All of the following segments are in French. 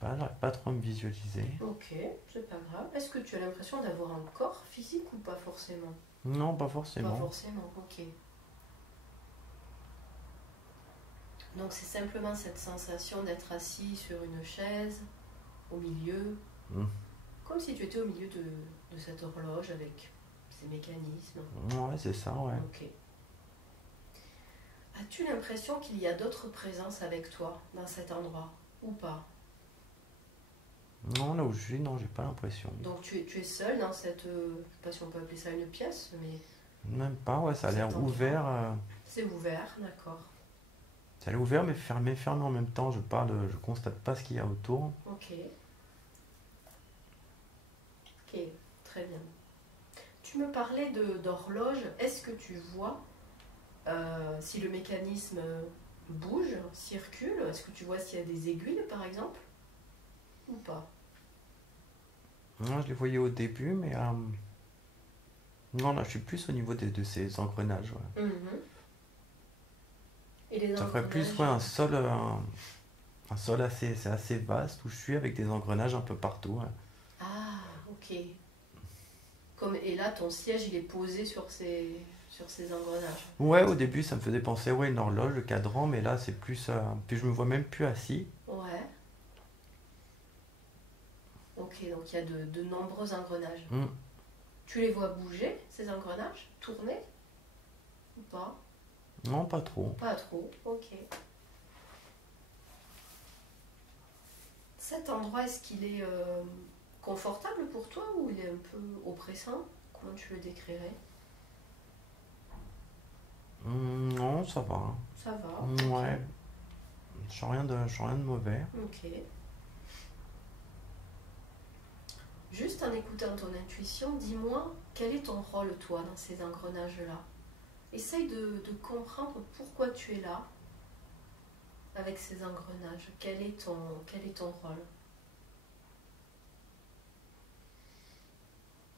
pas, j'arrive pas trop à me visualiser. Ok, c'est pas grave. Est-ce que tu as l'impression d'avoir un corps physique ou pas forcément? Non, pas Pas forcément. forcément, ok. Donc c'est simplement cette sensation d'être assis sur une chaise, au milieu, Hmm. comme si tu étais au milieu de cette horloge avec ses mécanismes. Ouais, c'est ça, ouais. Ok. As-tu l'impression qu'il y a d'autres présences avec toi dans cet endroit ou pas? Non, là où je suis, non, j'ai pas l'impression. Donc tu es seul dans cette, je sais pas si on peut appeler ça une pièce, mais Même pas, ouais, ça a cet l'air endroit, ouvert. c'est ouvert, d'accord. Ça a l'air ouvert, mais fermé, fermé en même temps. Je constate pas ce qu'il y a autour. Ok, ok, très bien. Tu me parlais d'horloge. Est-ce que tu vois si le mécanisme bouge, circule? Est-ce que tu vois s'il y a des aiguilles, par exemple, ou pas? Non, je les voyais au début, mais non, là, je suis plus au niveau de ces engrenages, ouais. Mhm. Et les Ça ferait plus, ouais, engrenages? un sol assez, c'est assez vaste où je suis avec des engrenages un peu partout, ouais. Ah, ok. Comme, et là, ton siège, il est posé sur ces engrenages. Ouais, au début, ça me faisait penser, ouais, une horloge, le cadran, mais là, c'est plus. Puis je me vois même plus assis. Ouais. Ok, donc il y a de nombreux engrenages. Hmm. Tu les vois bouger, ces engrenages? Tourner ou pas? Non, pas trop. Pas trop, ok. Cet endroit, est-ce qu'il est confortable pour toi ou il est un peu oppressant? Comment tu le décrirais? Non, ça va. Ça va, ok. Ouais, je sens rien de mauvais. Ok. Juste en écoutant ton intuition, dis-moi quel est ton rôle, toi, dans ces engrenages-là. Essaye de comprendre pourquoi tu es là avec ces engrenages. Quel est ton rôle?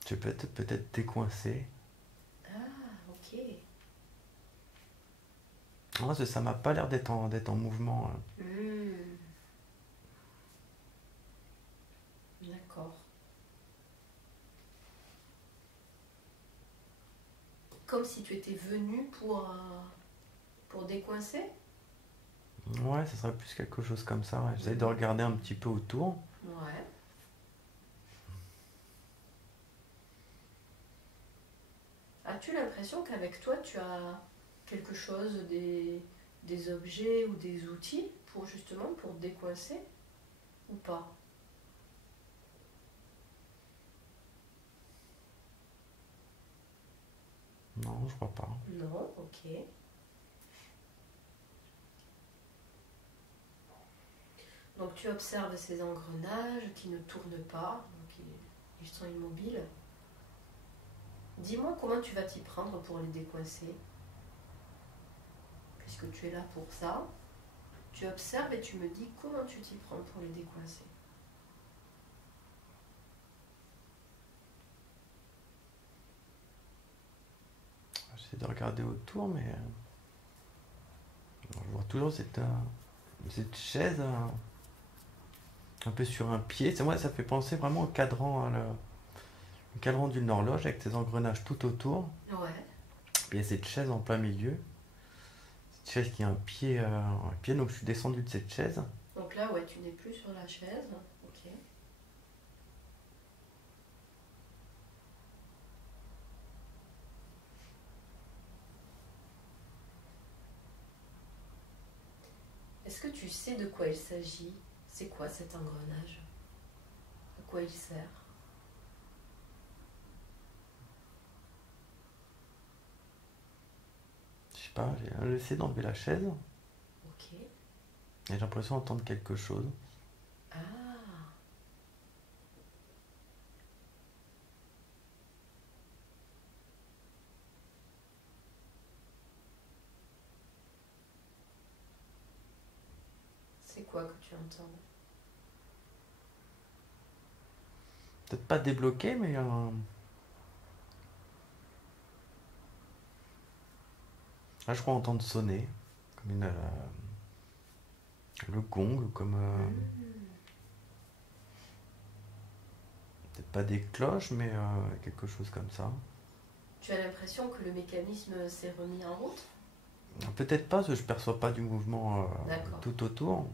Je vais peut-être décoincer. Ah, ok. Non, ça m'a pas l'air d'être en mouvement. Hmm, d'accord. Comme si tu étais venu pour décoincer? Ouais, ça serait plus quelque chose comme ça. Ouais. J'essaie de Mhm. regarder un petit peu autour. Ouais. As-tu l'impression qu'avec toi, tu as quelque chose, des objets ou des outils pour justement pour décoincer ou pas? Non, je crois pas. Non, ok. Donc tu observes ces engrenages qui ne tournent pas, donc ils sont immobiles. Dis-moi comment tu vas t'y prendre pour les décoincer, puisque tu es là pour ça. Tu observes et tu me dis comment tu t'y prends pour les décoincer. J'essaie de regarder autour, mais je vois toujours cette chaise un peu sur un pied. C'est moi, ça fait penser vraiment au cadran, hein, le cadran d'une horloge avec ses engrenages tout autour. Ouais. Puis il y a cette chaise en plein milieu. Cette chaise qui a un pied, donc je suis descendu de cette chaise. Donc là, ouais, tu n'es plus sur la chaise. Ok. Est-ce que tu sais de quoi il s'agit? C'est quoi cet engrenage? À quoi il sert? Je sais pas, j'essaie d'enlever la chaise Ok. et j'ai l'impression d'entendre quelque chose. Ah, c'est quoi que tu entends? Peut-être pas débloqué, mais là je crois entendre sonner, comme le gong, comme Hmm. pas des cloches, mais quelque chose comme ça. Tu as l'impression que le mécanisme s'est remis en route? Peut-être pas, parce que je perçois pas du mouvement D'accord. tout autour.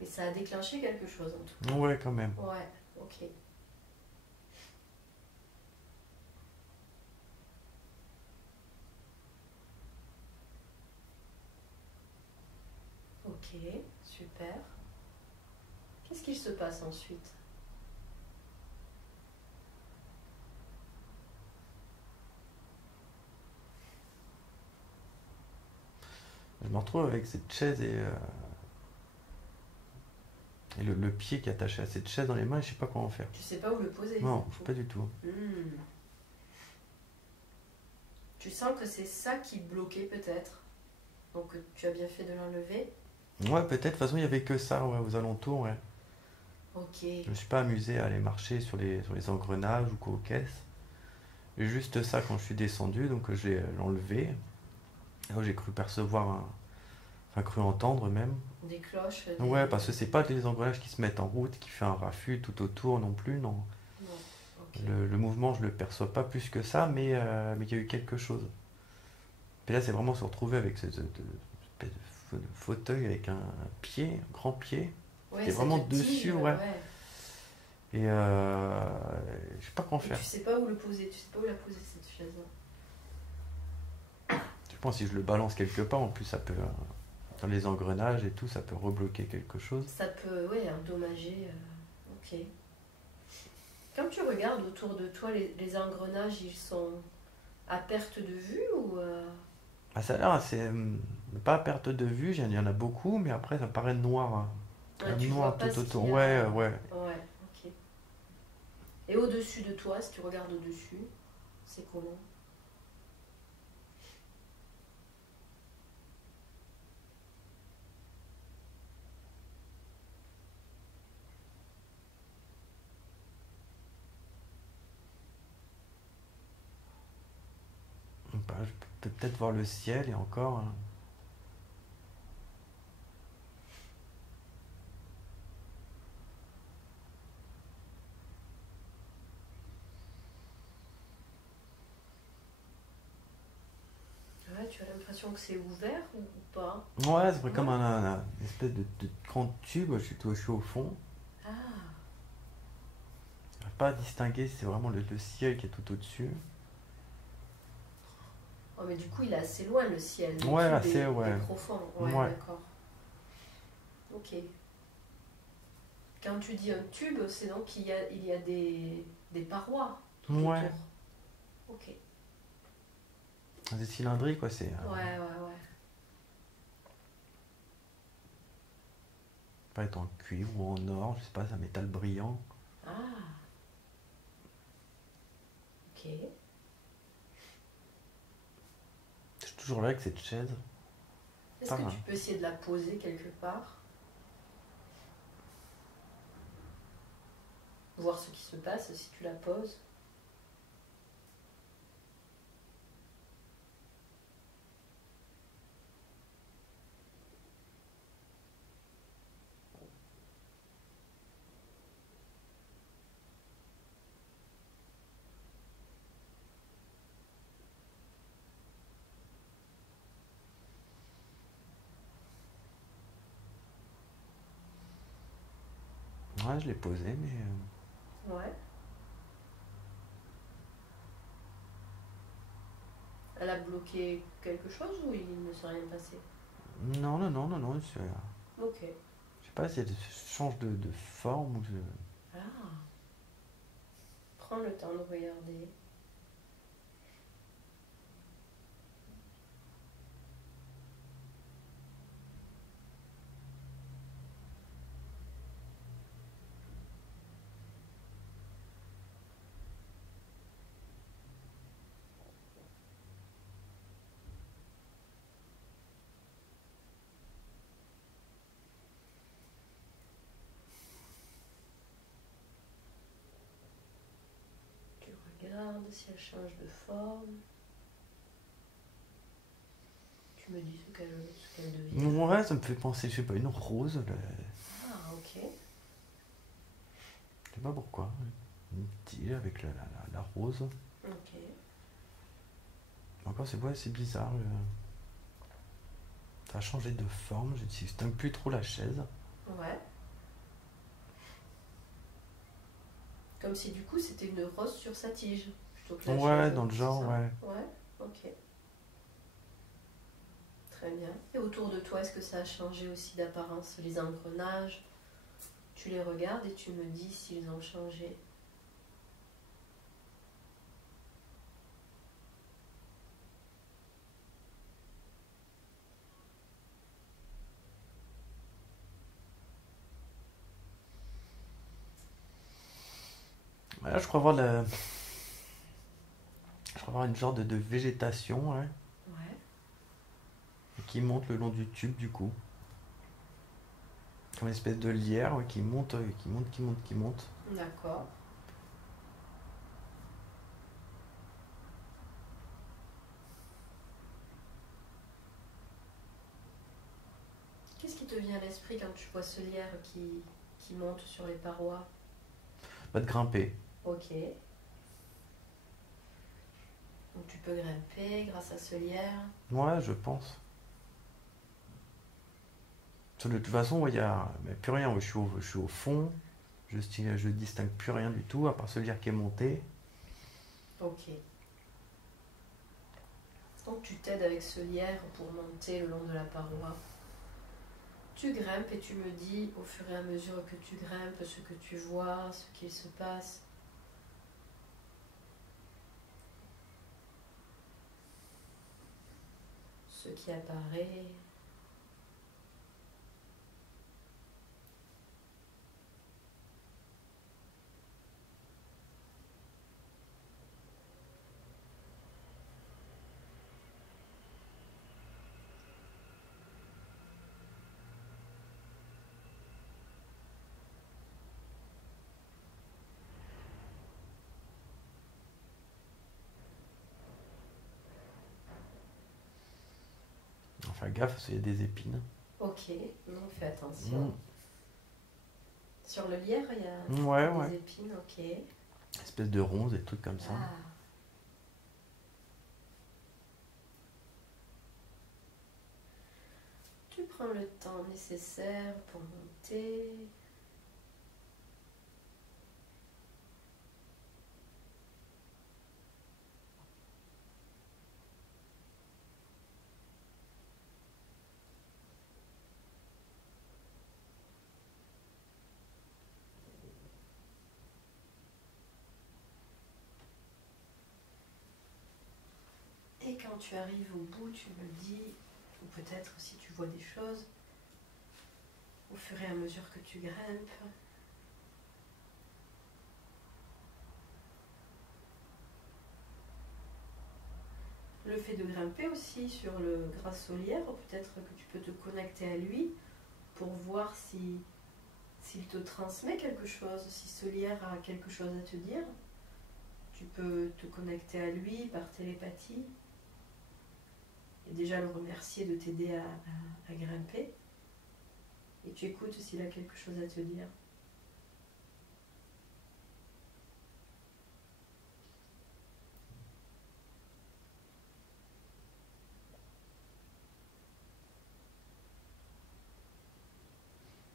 Mais ça a déclenché quelque chose en tout Ouais, quand même. cas. Ouais, ok. Ok, super. Qu'est-ce qu'il se passe ensuite? Je me retrouve avec cette chaise et le pied qui est attaché à cette chaise dans les mains et je sais pas comment faire. Tu sais pas où le poser? Non, pas du tout. Hmm. Tu sens que c'est ça qui bloquait peut-être. Donc tu as bien fait de l'enlever. Ouais, peut-être, de toute façon, il y avait que ça ouais, aux alentours, ouais. Ok. Je me suis pas amusé à aller marcher sur les engrenages ou quoi aux caisses. Et juste ça quand je suis descendu, donc je l'ai enlevé. Et j'ai cru percevoir, enfin cru entendre même. Des cloches, Ouais, parce que c'est pas les engrenages qui se mettent en route, qui fait un raffut tout autour non plus, non. Non. Ok. Le mouvement, je le perçois pas plus que ça, mais il y a eu quelque chose. Et là, c'est vraiment se retrouver avec cette espèce de fauteuil avec un pied, un grand pied. Ouais, T'es ça vraiment te dessus, tige, ouais. ouais. Et je sais pas comment Et faire. tu sais pas où le poser, tu sais pas où la poser cette chaise-là. Je pense que si je le balance quelque part, en plus, ça peut, dans les engrenages et tout, ça peut rebloquer quelque chose. Ça peut, ouais, endommager. Ok. Quand tu regardes autour de toi, les engrenages, ils sont à perte de vue ou Ah, ça a l'air assez. Pas à perte de vue, il y en a beaucoup, mais après, ça paraît noir. tu Noir vois pas tout ce qu'il autour. y a? Ouais, ouais. Ouais, ok. Et au-dessus de toi, si tu regardes au-dessus, c'est comment? Bah, je peux peut-être voir le ciel et encore. Ouais, tu as l'impression que c'est ouvert ou pas? Ouais, c'est comme Ouais. une espèce de grand tube. Je suis au fond. Ah, J'arrive pas à distinguer si c'est vraiment le ciel qui est tout au-dessus. oh, mais du coup, il est assez loin le ciel. Le Ouais, tube assez, est ouais. profond. Ouais, Ouais. d'accord. Ok. Quand tu dis un tube, c'est donc qu'il y a des parois tout Ouais. autour. Ok. C'est cylindrique, quoi. C'est Ouais, ouais, ouais. pas être en cuivre ou en or, je sais pas, c'est un métal brillant. Ah, ok. Je suis toujours là avec cette chaise. Est-ce Pas que mal. tu peux essayer de la poser quelque part? Voir ce qui se passe si tu la poses? Ouais, je l'ai posé, mais. Ouais. Elle a bloqué quelque chose ou il ne s'est rien passé? Non, non, non, non, non. Ok. Je sais pas si elle change de forme ou de. Ah, prends le temps de regarder. Tu regardes si elle change de forme. Tu me dis ce qu'elle devient. Ouais, ça me fait penser, je sais pas, une rose. Ah, ok. pas pourquoi. Une tige avec la rose. Ok. Encore, c'est bizarre. Ça a changé de forme. Je ne distingue plus trop la chaise. Ouais. Comme si du coup c'était une rose sur sa tige, plutôt que la Ouais, chaise. dans le C'est genre, ça? ouais. Ouais, ok. Très bien. Et autour de toi, est-ce que ça a changé aussi d'apparence? Les engrenages, tu les regardes et tu me dis s'ils ont changé. Là, je crois voir une genre de végétation, ouais, Ouais. qui monte le long du tube, du coup. Comme une espèce de lierre, ouais, qui monte, qui monte, qui monte, qui monte. D'accord. Qu'est-ce qui te vient à l'esprit quand tu vois ce lierre qui monte sur les parois? Pas de grimper. Ok. Donc tu peux grimper grâce à ce lierre. Ouais, je pense. De toute façon, ouais, il y a mais plus rien. Ouais, je suis au fond. Je distingue plus rien du tout, à part ce lierre qui est monté. Ok. Donc tu t'aides avec ce lierre pour monter le long de la paroi. Tu grimpes et tu me dis au fur et à mesure que tu grimpes ce que tu vois, ce qu'il se passe. Ce qui apparaît. Enfin, gaffe, parce qu'il y a des épines. Ok, donc fais attention. Mm. Sur le lierre, il y a Ouais, ouais. des épines, ok. Espèce de ronces, des trucs comme ça. Ah. Tu prends le temps nécessaire pour monter. Et quand tu arrives au bout, tu me dis, ou peut-être si tu vois des choses, au fur et à mesure que tu grimpes. Le fait de grimper aussi sur le grâce au lierre, peut-être que tu peux te connecter à lui pour voir s'il te transmet quelque chose, si ce lierre a quelque chose à te dire. Tu peux te connecter à lui par télépathie et déjà le remercier de t'aider à grimper. Et tu écoutes s'il a quelque chose à te dire.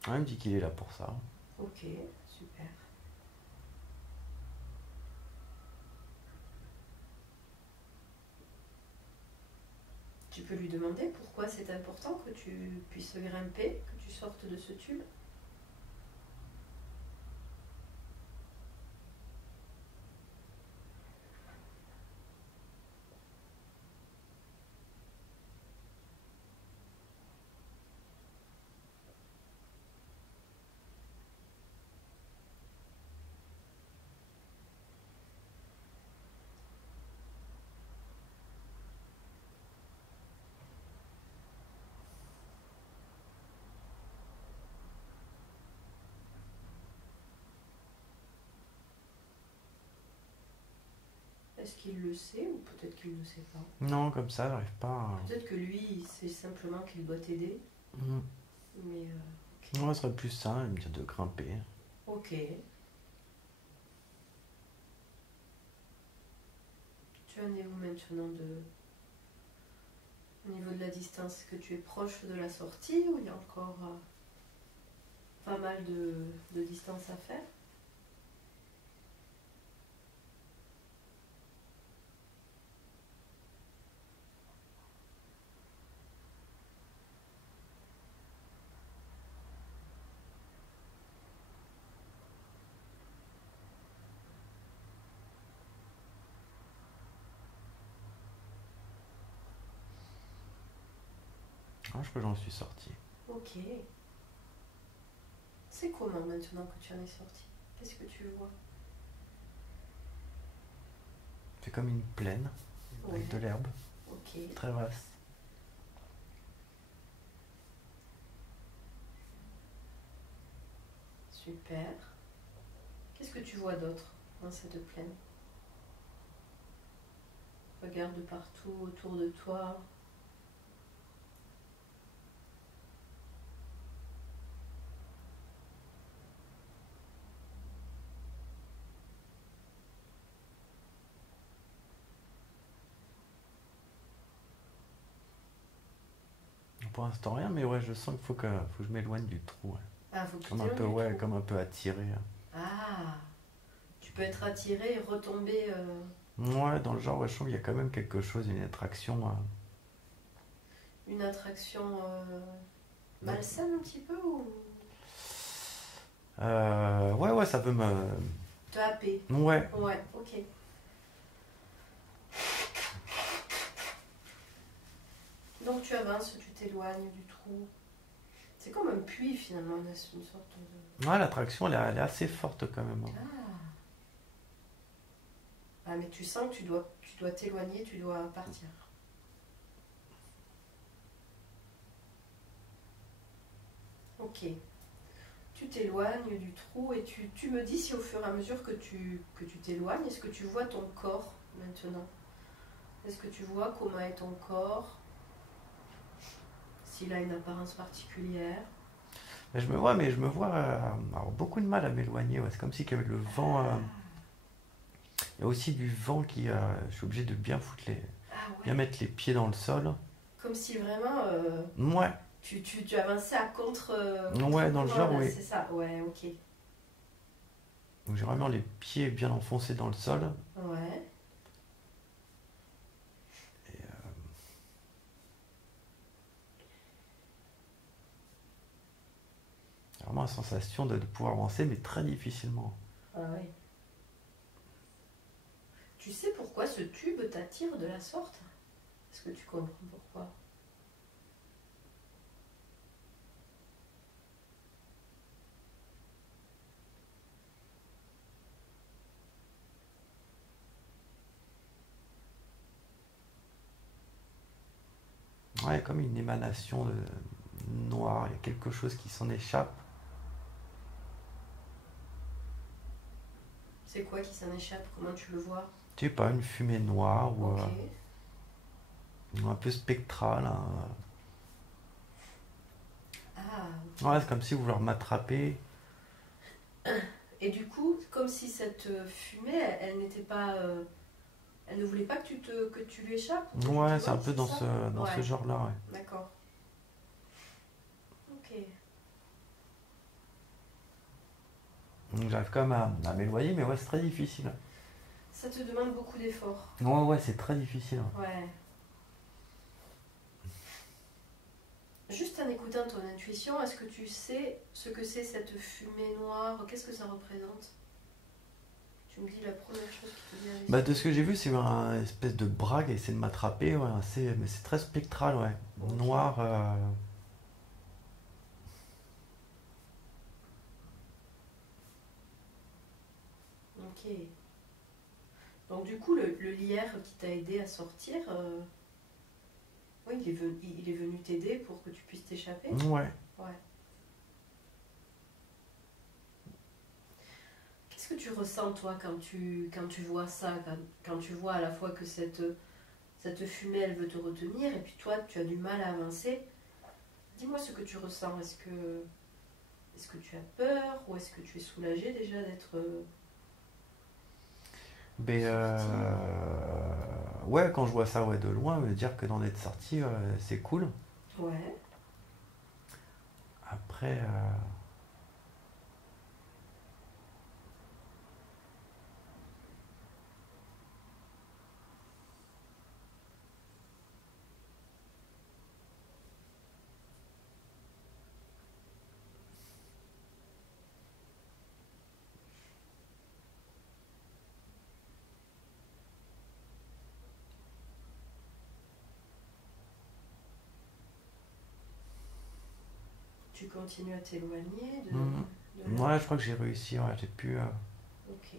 Ouais, il me dit qu'il est là pour ça. Ok, super. Tu peux lui demander pourquoi c'est important que tu puisses grimper, que tu sortes de ce tube. Est-ce qu'il le sait ou peut-être qu'il ne sait pas? Non, comme ça, j'arrive pas à... Peut-être que lui, c'est simplement qu'il doit t'aider. Mm. Mais Ouais, ce serait plus ça, il me dit de grimper. ok. Tu en es où maintenant au niveau de la distance? Est-ce que tu es proche de la sortie ou il y a encore pas mal de distance à faire? Ah, je crois que j'en suis sorti. Ok. C'est comment maintenant que tu en es sorti? Qu'est-ce que tu vois? C'est comme une plaine avec de l'herbe, Ok. très vaste. Super. Qu'est-ce que tu vois d'autre dans cette plaine? Regarde partout autour de toi. Pour l'instant rien, mais ouais, je sens qu'il faut que je m'éloigne du trou. Ouais. Ah, faut que tu Comme un peu, t'éloignes du ouais, trou. comme un peu attiré. Ah, tu peux être attiré et retomber. Ouais, dans le genre, ouais, je sens qu'il y a quand même quelque chose, une attraction. Une attraction malsaine un petit peu ou Ouais, ouais, ça peut me. te happer? Ouais. Ouais, ok. Donc tu avances, tu t'éloignes du trou. C'est comme un puits finalement, une sorte de... Ouais, l'attraction, elle est assez forte quand même. Ah. Ah, mais tu sens que tu dois t'éloigner, tu dois partir. Ok. Tu t'éloignes du trou et tu me dis si au fur et à mesure que tu t'éloignes, est-ce que tu vois ton corps maintenant? Est-ce que tu vois comment est ton corps? S'il a une apparence particulière? Mais je me vois avoir beaucoup de mal à m'éloigner. Ouais. C'est comme si qu'il y avait le vent. Il y a aussi du vent qui. Je suis obligé de bien Ah bien ouais. mettre les pieds dans le sol. Comme si vraiment Ouais, tu avançais à contre, ouais, dans le contre-courant genre, là, oui. c'est ça? Ouais, ok. Donc j'ai vraiment les pieds bien enfoncés dans le sol. Ouais. Et, c'est vraiment la sensation de pouvoir avancer, mais très difficilement. Ah ouais. Tu sais pourquoi ce tube t'attire de la sorte? Est-ce que tu comprends pourquoi? Ouais, comme une émanation de noir. Il y a quelque chose qui s'en échappe. C'est quoi qui s'en échappe? Comment tu le vois? Tu sais pas, une fumée noire Ok. ou un peu spectrale. Hein. Ah, Ouais, ok. c'est comme si vous vouloir m'attraper. Et du coup, comme si cette fumée, elle n'était pas... elle ne voulait pas que tu lui échappes ou que tu Ouais, c'est un t'éloignes, peu c'est ça? dans ce Ouais, genre-là, ouais. d'accord. Ok. Donc j'arrive quand même à m'éloigner, mais ouais, c'est très difficile. Ça te demande beaucoup d'efforts. Ouais, ouais, c'est très difficile. Ouais. Juste en écoutant ton intuition, est-ce que tu sais ce que c'est cette fumée noire? Qu'est-ce que ça représente? Tu me dis la première chose qui te vient à Bah, de l'esprit. ce que j'ai vu, c'est un espèce de bras qui essaie de m'attraper, ouais, mais c'est très spectral, ouais. Ok. Noir. Ok. Donc du coup, le lierre qui t'a aidé à sortir, oui, il est venu t'aider pour que tu puisses t'échapper. Ouais. Ouais. Qu'est-ce que tu ressens toi quand tu vois ça, quand tu vois à la fois que cette fumée elle veut te retenir et puis toi tu as du mal à avancer? Dis-moi ce que tu ressens. Est-ce que tu as peur ou est-ce que tu es soulagé déjà d'être Ben, sorti? ouais, quand je vois ça ouais, de loin, me dire que d'en être sorti, c'est cool. Ouais. Après, Tu continues à t'éloigner de là. ouais, je crois que j'ai réussi. Ouais, Ok.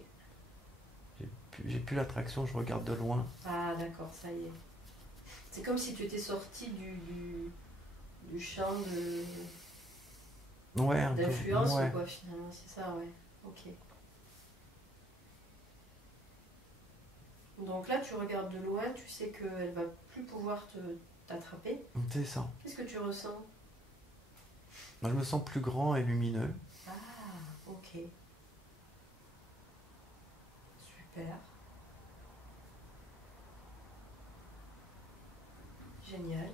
j'ai plus l'attraction, je regarde de loin. Ah d'accord, ça y est. C'est comme si tu étais sorti du champ Ouais, un peu. d'influence, Ouais. quoi, finalement, c'est ça, ouais. Ok. Donc là, tu regardes de loin, tu sais qu'elle va plus pouvoir t'attraper. C'est ça. Qu'est-ce que tu ressens? Moi, je me sens plus grand et lumineux. Ah, ok. Super. Génial.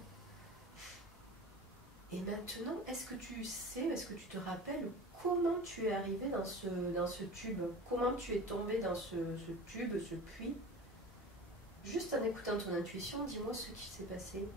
Et maintenant, est-ce que tu sais, est-ce que tu te rappelles comment tu es arrivé dans ce tube? Comment tu es tombé dans ce tube, ce puits? Juste en écoutant ton intuition, dis-moi ce qui s'est passé.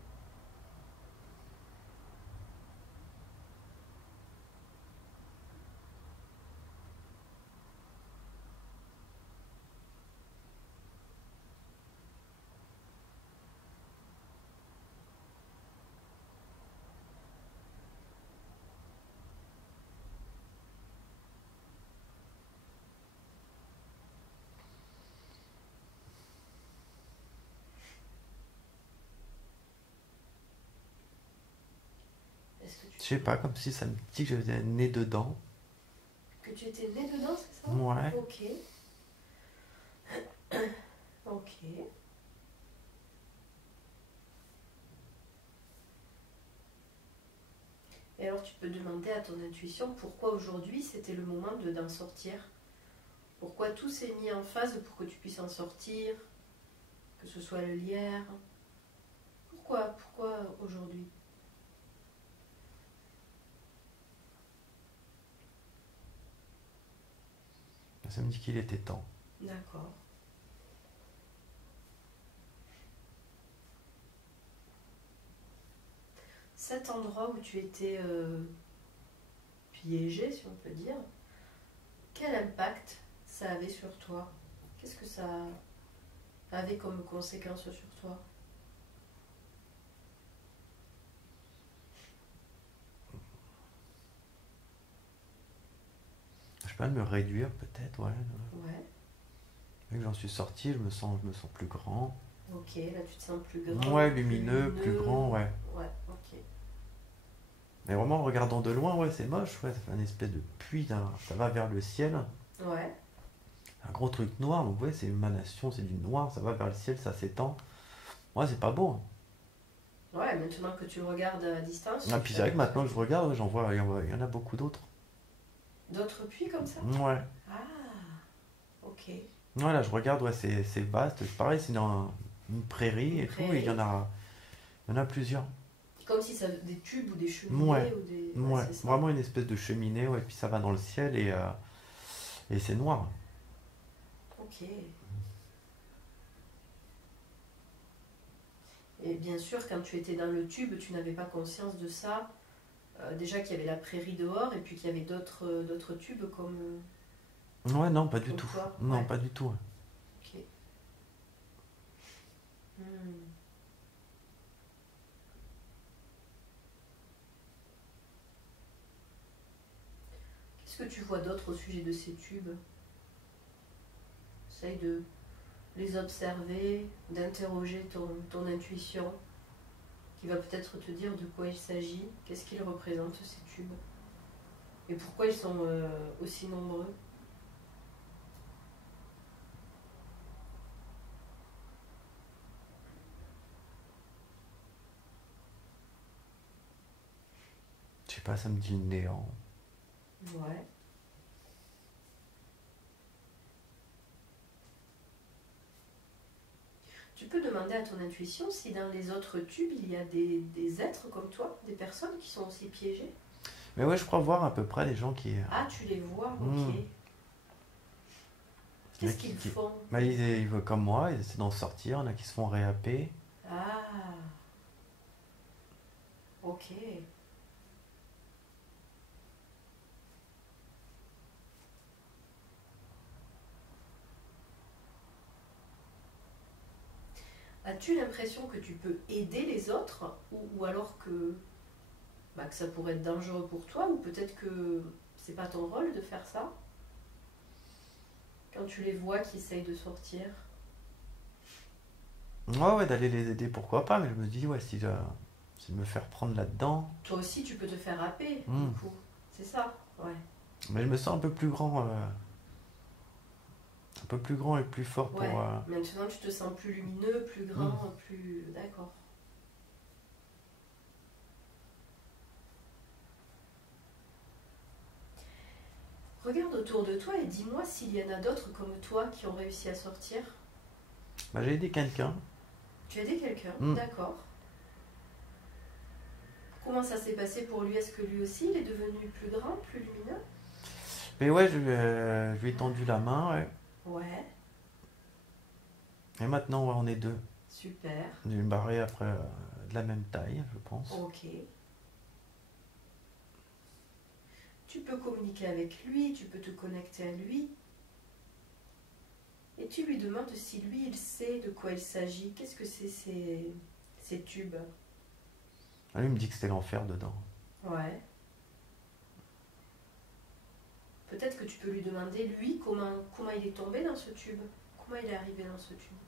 Est-ce que Je sais pas, comme si ça me dit que j'étais né dedans. que tu étais né dedans, c'est ça? Ouais. Ok. Ok. Et alors tu peux demander à ton intuition pourquoi aujourd'hui c'était le moment d'en sortir. Pourquoi tout s'est mis en phase pour que tu puisses en sortir, que ce soit le lierre. Pourquoi aujourd'hui? Ça me dit qu'il était temps. D'accord. Cet endroit où tu étais piégé, si on peut dire, quel impact ça avait sur toi? Qu'est-ce que ça avait comme conséquence sur toi? Je sais pas, de me réduire peut-être, ouais. Ouais. Dès que j'en suis sorti, je me sens plus grand. Ok, là tu te sens plus grand. Ouais, lumineux, plus grand, ouais. Ouais, ok. Mais vraiment, en regardant de loin, ouais, c'est moche, ouais. Ça fait un espèce de puits, ça va vers le ciel. Ouais. Un gros truc noir, donc ouais, c'est une émanation, c'est du noir, ça va vers le ciel, ça s'étend. Ouais, c'est pas beau. Hein. Ouais, maintenant que tu le regardes à distance, Ah, tu puis fais c'est vrai que maintenant que je regarde, ouais, il y en a beaucoup d'autres. d'autres puits comme ça? Ouais. Ah, ok. Ouais, là, je regarde, ouais, c'est vaste. C'est pareil, c'est dans une prairie Une et tout, et prairie. il y en a plusieurs. Comme si ça des tubes ou des Ouais, cheminées ou des. Ouais, ouais, c'est ça. vraiment une espèce de cheminée, ouais, puis ça va dans le ciel et c'est noir. Ok. Et bien sûr, quand tu étais dans le tube, tu n'avais pas conscience de ça. Déjà qu'il y avait la prairie dehors et puis qu'il y avait d'autres tubes Ouais, non, pas du comme tout. toi. Non, Ouais. pas du tout. Ouais. Ok. Hmm. Qu'est-ce que tu vois d'autre au sujet de ces tubes? Essaye de les observer, d'interroger ton intuition, qui va peut-être te dire de quoi il s'agit, qu'est-ce qu'ils représentent ces tubes, et pourquoi ils sont aussi nombreux. Je sais pas, ça me dit le néant. Ouais. Tu peux demander à ton intuition si dans les autres tubes, il y a des êtres comme toi, des personnes qui sont aussi piégées. Mais ouais, je crois voir à peu près les gens qui. Ah, tu les vois, Hmm. ok. Qu'est-ce Mais qu'ils font? bah, ils veulent comme moi, ils essaient d'en sortir, il y en a qui se font réhapper. Ah, ok. As-tu l'impression que tu peux aider les autres ou alors que ça pourrait être dangereux pour toi ou peut-être que c'est pas ton rôle de faire ça quand tu les vois qui essayent de sortir? Ouais, ouais, d'aller les aider, pourquoi pas, mais je me dis, ouais, si de me faire prendre là-dedans. Toi aussi tu peux te faire happer du Hmm. coup, c'est ça? Ouais. Mais je me sens un peu plus grand et plus fort pour. Ouais, maintenant tu te sens plus lumineux, plus Hmm. grand, plus... D'accord. Regarde autour de toi et dis-moi s'il y en a d'autres comme toi qui ont réussi à sortir. Bah, j'ai aidé quelqu'un. Tu as aidé quelqu'un, Hmm. d'accord. Comment ça s'est passé pour lui? Est-ce que lui aussi il est devenu plus grand, plus lumineux? Mais ouais, je lui ai tendu la main, ouais. Ouais, Et maintenant, ouais, on est deux. super. Une barrée après de la même taille, je pense. Ok. Tu peux communiquer avec lui, tu peux te connecter à lui. Et tu lui demandes si lui, il sait de quoi il s'agit. Qu'est-ce que c'est ces tubes? Ah, lui il me dit que c'était l'enfer dedans. Ouais. Peut-être que tu peux lui demander, lui, comment il est tombé dans ce tube. Comment il est arrivé dans ce tube.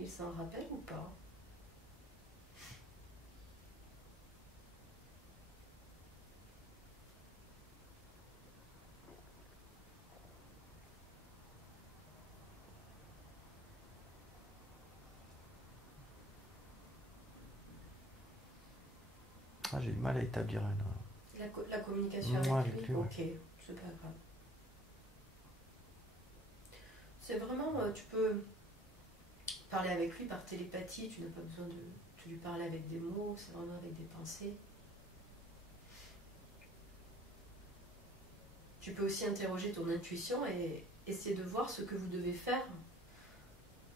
Il s'en rappelle ou pas? Ah, j'ai du mal à établir une. La communication Ouais, avec avec lui? lui, ouais. Ok, c'est pas grave. C'est vraiment, tu peux parler avec lui par télépathie, tu n'as pas besoin de lui parler avec des mots, c'est vraiment avec des pensées. Tu peux aussi interroger ton intuition et essayer de voir ce que vous devez faire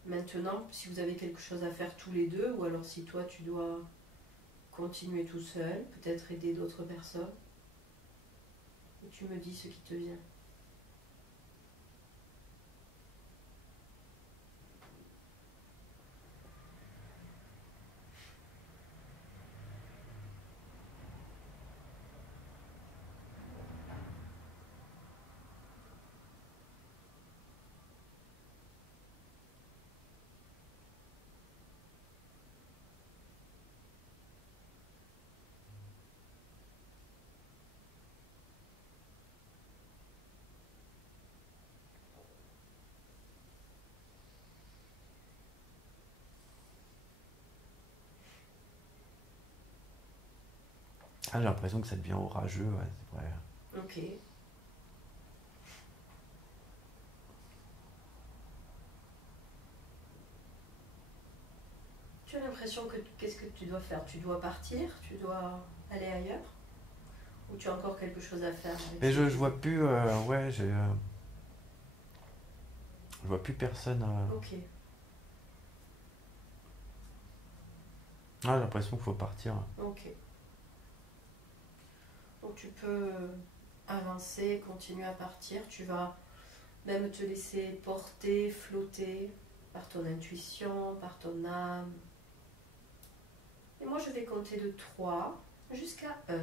maintenant, si vous avez quelque chose à faire tous les deux, ou alors si toi tu dois continuer tout seul, peut-être aider d'autres personnes. Et tu me dis ce qui te vient. Ah, j'ai l'impression que ça devient orageux, ouais, c'est vrai. Ok. Tu as l'impression que qu'est-ce que tu dois faire? Tu dois partir? Tu dois aller ailleurs? Ou tu as encore quelque chose à faire avec Mais ces je tubes? vois plus, ouais, je vois plus personne. Ok. Ah, j'ai l'impression qu'il faut partir. Ok. Donc tu peux avancer, continuer à partir. Tu vas même te laisser porter, flotter par ton intuition, par ton âme. Et moi, je vais compter de 3 jusqu'à 1.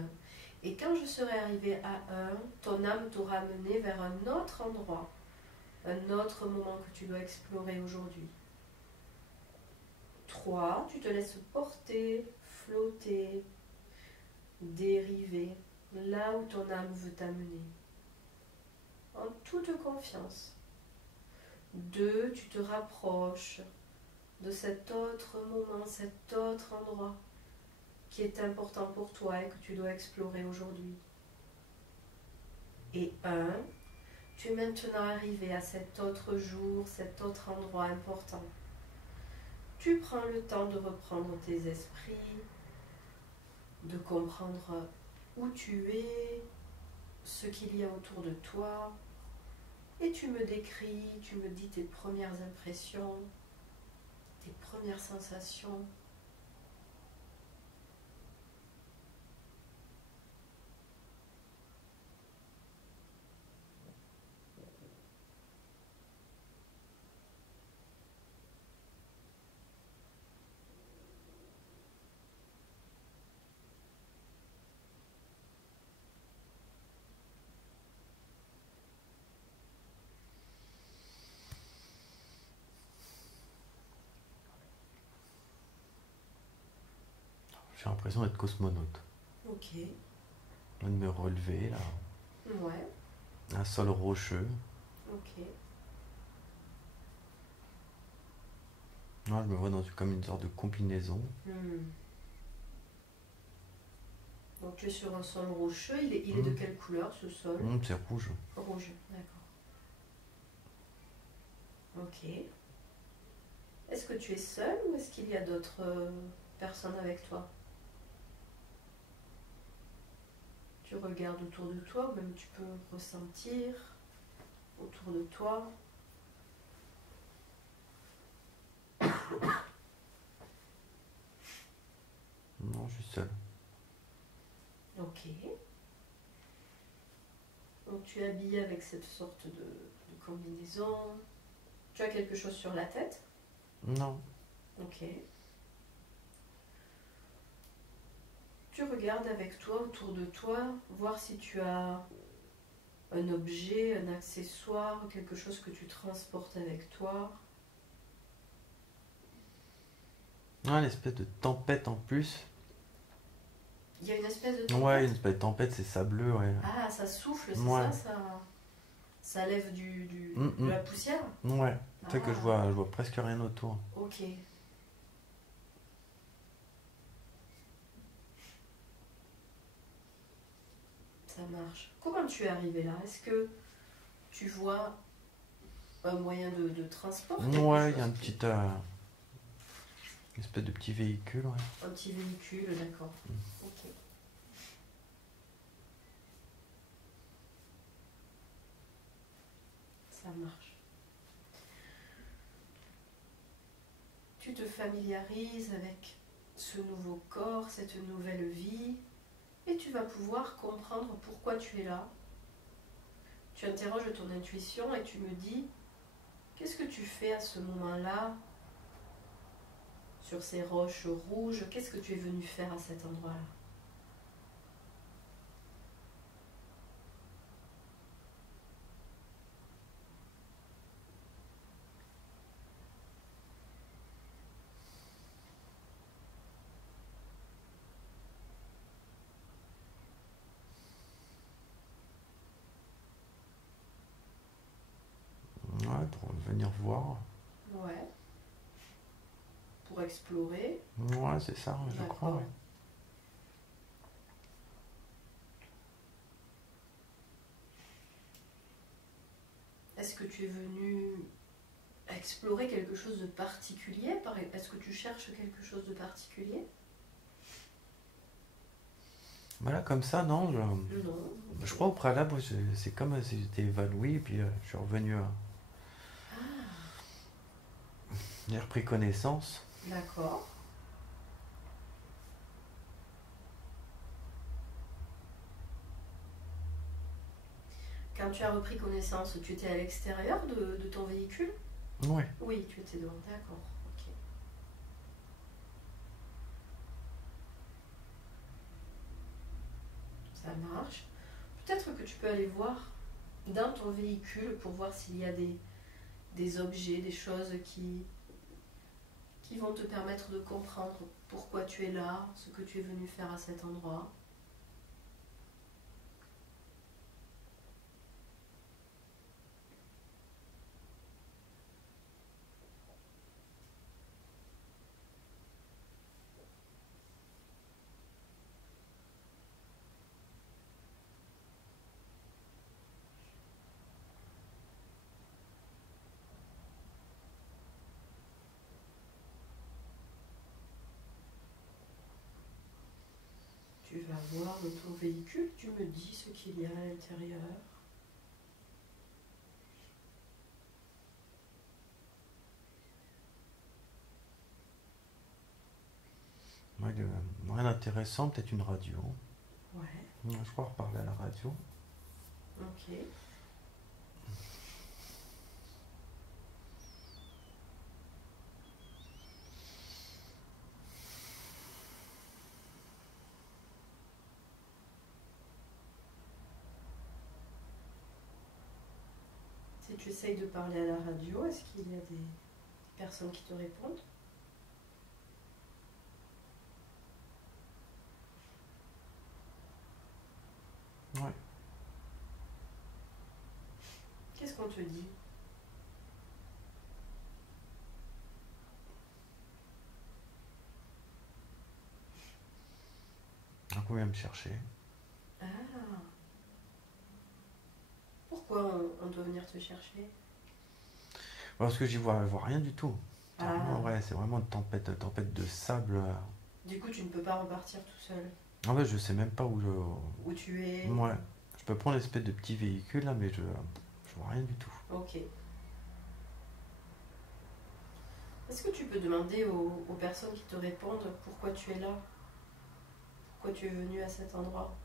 Et quand je serai arrivée à 1, ton âme t'aura mené vers un autre endroit, un autre moment que tu dois explorer aujourd'hui. 3, tu te laisses porter, flotter, dériver là où ton âme veut t'amener, en toute confiance. 2, tu te rapproches de cet autre moment, cet autre endroit qui est important pour toi et que tu dois explorer aujourd'hui. Et 1, tu es maintenant arrivé à cet autre jour, cet autre endroit important. Tu prends le temps de reprendre tes esprits, de comprendre où tu es, ce qu'il y a autour de toi, et tu me décris, tu me dis tes premières impressions, tes premières sensations. J'ai l'impression d'être cosmonaute. Ok. De me relever, là. Ouais. Un sol rocheux. Ok. Moi, je me vois comme une sorte de combinaison. Donc tu es sur un sol rocheux. Il est de quelle couleur ce sol? C'est rouge. Rouge, d'accord. Ok. Est-ce que tu es seul ou est-ce qu'il y a d'autres personnes avec toi? Tu regardes autour de toi, ou même tu peux ressentir autour de toi. Non, je suis seul. Ok. Donc tu es habillé avec cette sorte de combinaison. Tu as quelque chose sur la tête? Non. Ok. Tu regardes avec toi, autour de toi, voir si tu as un objet, un accessoire, quelque chose que tu transportes avec toi. Une espèce de tempête en plus. Il y a une espèce de tempête. Ouais, une espèce de tempête, c'est sableux, ouais. Ah, ça souffle, c'est Ouais. ça lève de la poussière. Ouais, tu sais que je vois presque rien autour. Ok. Ça marche. Comment tu es arrivé là? Est-ce que tu vois un moyen de transport? Ouais, il y a une espèce de petit véhicule, ouais. Un petit véhicule, d'accord. Ok. Ça marche. Tu te familiarises avec ce nouveau corps, cette nouvelle vie, et tu vas pouvoir comprendre pourquoi tu es là. Tu interroges ton intuition et tu me dis, qu'est-ce que tu fais à ce moment-là, sur ces roches rouges? Qu'est-ce que tu es venu faire à cet endroit-là? Ouais, pour venir voir. Ouais. Pour explorer. Ouais, c'est ça, je crois, ouais. Est-ce que tu es venu explorer quelque chose de particulier? Est-ce que tu cherches quelque chose de particulier? Voilà, comme ça, non. Non. Je crois au préalable, c'est comme si j'étais évanoui, et puis je suis revenu à. J'ai repris connaissance. D'accord. Quand tu as repris connaissance, tu étais à l'extérieur de ton véhicule? Ouais. Oui, tu étais dehors, d'accord. Ok. Ça marche. Peut-être que tu peux aller voir dans ton véhicule pour voir s'il y a des objets, des choses qui vont te permettre de comprendre pourquoi tu es là, ce que tu es venu faire à cet endroit. fermes ton véhicule, tu me dis ce qu'il y a à l'intérieur. Ouais, rien d'intéressant, peut-être une radio. Ouais, Je crois reparler à la radio. ok. Si tu essayes de parler à la radio, est-ce qu'il y a des personnes qui te répondent? Ouais. Qu'est-ce qu'on te dit? Un coup, vient me chercher. Ah. Pourquoi on doit venir te chercher? Parce que j'y vois rien du tout. Ah. Ouais, c'est vraiment une tempête de sable. Du coup, tu ne peux pas repartir tout seul. En fait, je sais même pas où Où tu es? Ouais. Je peux prendre l'espèce de petit véhicule là, mais je vois rien du tout. Ok. Est-ce que tu peux demander aux personnes qui te répondent pourquoi tu es là? Pourquoi tu es venu à cet endroit?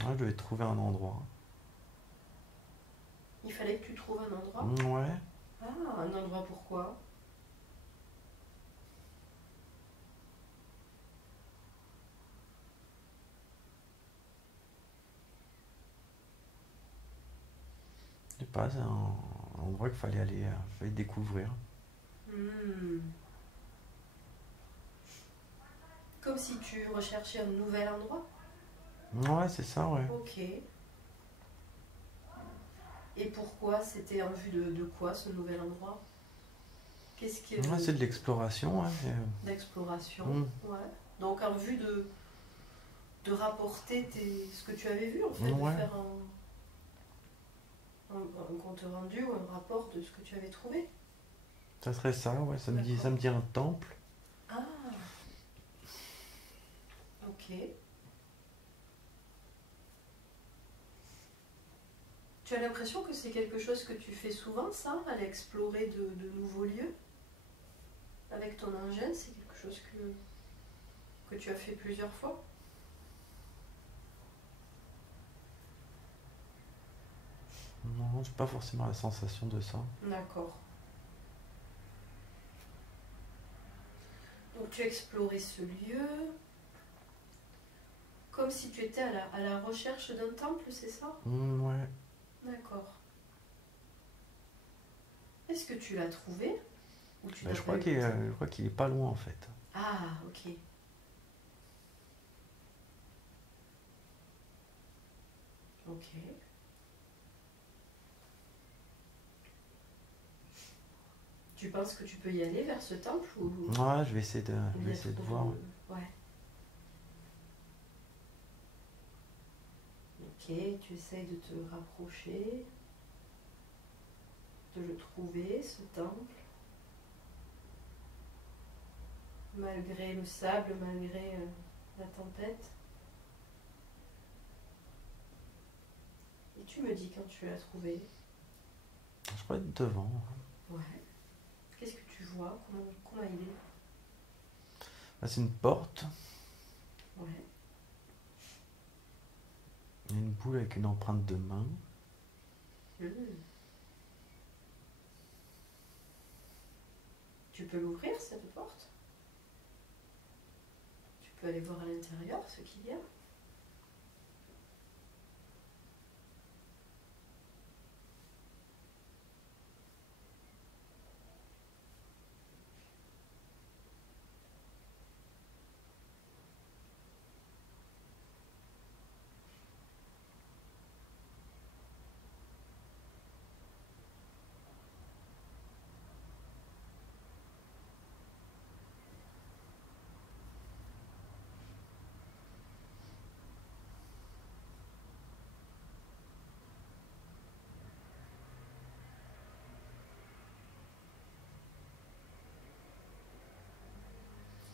Ouais, je vais trouver un endroit. Il fallait que tu trouves un endroit? Ouais. Ah, un endroit pourquoi? Je sais pas, c'est un endroit qu'il fallait découvrir. Hmm. Comme si tu recherchais un nouvel endroit? Ouais, c'est ça, ouais. Ok. Et pourquoi? C'était en vue de quoi ce nouvel endroit? Qu'est-ce qui est Ouais, c'est de l'exploration, ouais. d'exploration? Mm. Ouais. Donc en vue de rapporter ce que tu avais vu en fait, Ouais. de faire un compte rendu ou un rapport de ce que tu avais trouvé. Ça serait ça, ouais. Ça me dit un temple. Ah, ok. Tu as l'impression que c'est quelque chose que tu fais souvent, ça, aller explorer de nouveaux lieux? Avec ton engin, c'est quelque chose que tu as fait plusieurs fois? Non, j'ai pas forcément la sensation de ça. D'accord. Donc tu as exploré ce lieu comme si tu étais à la recherche d'un temple, c'est ça? Ouais. D'accord. Est-ce que tu l'as trouvé ou tu Bah, n'as je pas crois eu qu'il le est, temps? je crois qu'il est pas loin en fait. Ah, ok. Ok. Tu penses que tu peux y aller vers ce temple ou Ouais, je vais essayer il y a de trop voir. Ouais. Ok, tu essayes de te rapprocher, de le trouver, ce temple. Malgré le sable, malgré la tempête. Et tu me dis quand tu l'as trouvé. Je crois être devant. Ouais. Qu'est-ce que tu vois? Comment il est? Là, c'est une porte. Ouais. Il y a une boule avec une empreinte de main. Hmm. Tu peux l'ouvrir, cette porte? Tu peux aller voir à l'intérieur ce qu'il y a?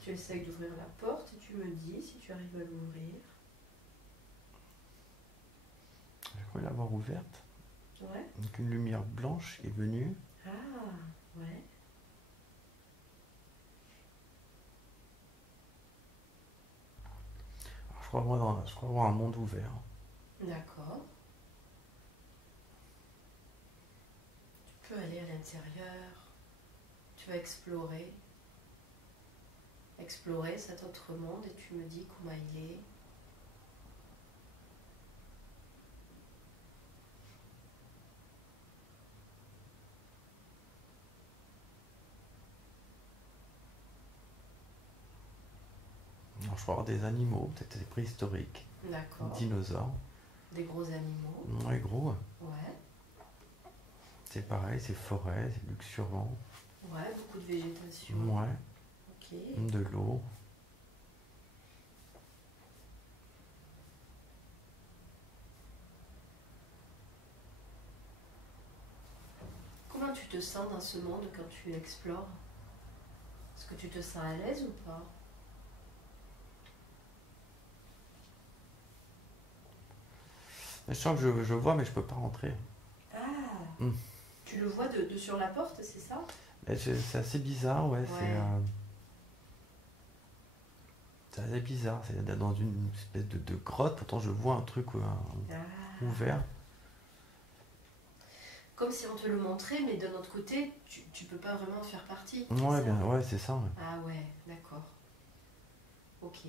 Tu essayes d'ouvrir la porte et tu me dis si tu arrives à l'ouvrir. Je crois l'avoir ouverte. Ouais. Donc une lumière blanche est venue. Ah, ouais. Alors, je crois avoir un monde ouvert. D'accord. Tu peux aller à l'intérieur. Tu vas explorer. Explorer cet autre monde et tu me dis comment il est. Alors, je crois avoir des animaux, peut-être des préhistoriques, D'accord. dinosaures. Des gros animaux. Ouais, gros. Ouais. C'est pareil, c'est forêt, c'est luxuriant. Ouais, beaucoup de végétation. Ouais, Ok. de l'eau. Comment tu te sens dans ce monde quand tu explores? Est-ce que tu te sens à l'aise ou pas? Je sens que je vois, mais je peux pas rentrer. Ah, Hmm. tu le vois de sur la porte, c'est ça? C'est assez bizarre, ouais. Ouais. C'est assez bizarre. C'est dans une espèce de grotte. Pourtant, je vois un truc Ah. ouvert. Comme si on te le montrait, mais d'un autre côté, tu peux pas vraiment en faire partie. C'est Ouais, ça? bien, ouais, c'est ça. Ouais. Ah ouais, d'accord. Ok.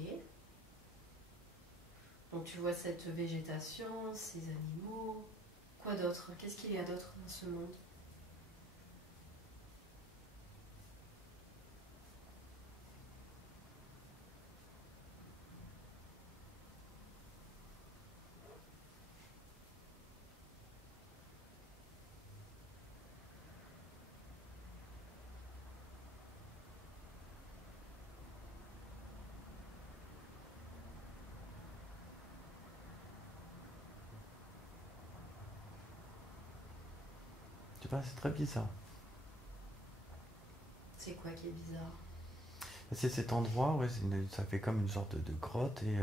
Donc tu vois cette végétation, ces animaux. Quoi d'autre? Qu'est-ce qu'il y a d'autre dans ce monde? Tu vois, c'est très bizarre. C'est quoi qui est bizarre? C'est cet endroit, ouais, ça fait comme une sorte de grotte et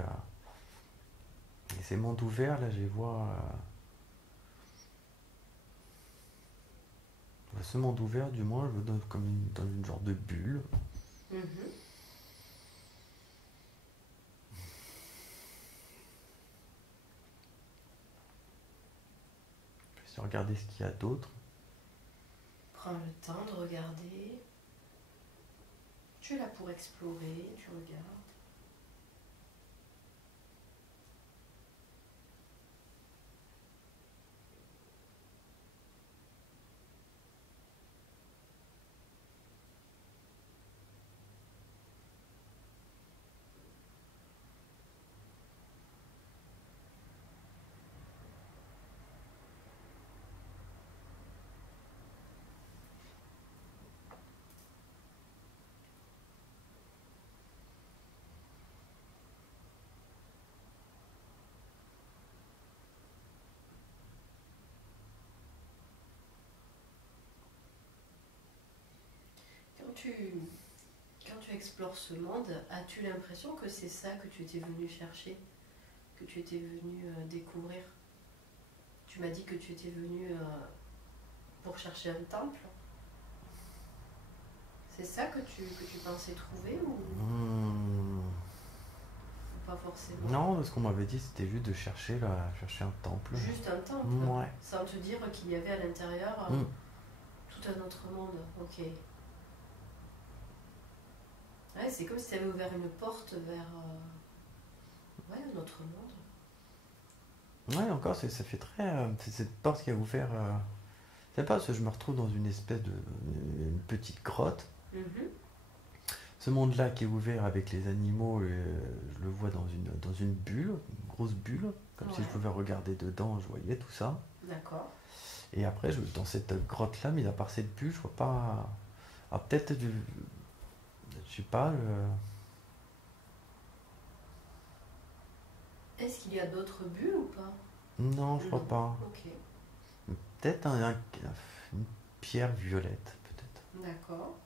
ces mondes ouverts, là, je les vois. Ce monde ouvert, du moins, je le donne comme dans une genre de bulle. Mhm. Je vais regarder ce qu'il y a d'autre. Prends le temps de regarder. Tu es là pour explorer, tu regardes. Quand tu, quand tu explores ce monde, as-tu l'impression que c'est ça que tu étais venu chercher, que tu étais venu découvrir? Tu m'as dit que tu étais venu pour chercher un temple. C'est ça que tu pensais trouver ou Hmm. pas forcément? Non, ce qu'on m'avait dit, c'était juste de chercher, chercher un temple. Juste un temple, Ouais. sans te dire qu'il y avait à l'intérieur Hmm. tout un autre monde. Ok. Ouais, c'est comme si tu avais ouvert une porte vers ouais, un autre monde. Ouais, encore, ça fait très. C'est cette porte qui a ouvert. C'est pas parce que je me retrouve dans une espèce de. Une petite grotte. Mhm. Ce monde-là qui est ouvert avec les animaux, je le vois dans une bulle, une grosse bulle, comme si je Ouais. pouvais regarder dedans, je voyais tout ça. D'accord. Et après, dans cette grotte-là, mis à part cette bulle, je vois pas. Ah, peut-être du. Je sais pas. Est-ce qu'il y a d'autres bulles ou pas? Non, je crois pas. Ok. Peut-être une pierre violette, peut-être. D'accord.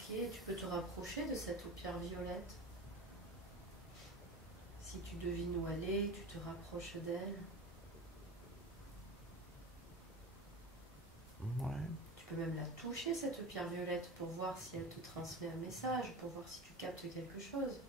Ok, tu peux te rapprocher de cette pierre violette. Si tu devines où elle est, tu te rapproches d'elle. Ouais. Tu peux même la toucher, cette pierre violette, pour voir si elle te transmet un message, pour voir si tu captes quelque chose.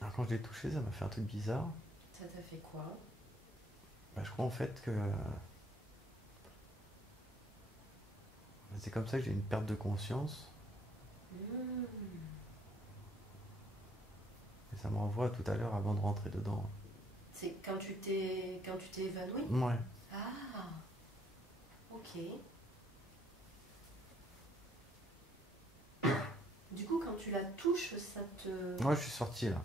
Alors quand je l'ai touché, ça m'a fait un truc bizarre. Ça t'a fait quoi? Bah, je crois en fait que c'est comme ça que j'ai une perte de conscience. Hmm. Et ça me renvoie à tout à l'heure avant de rentrer dedans. C'est quand tu t'es évanoui? Ouais. Ah, ok. Du coup, quand tu la touches, Ouais, je suis sorti là.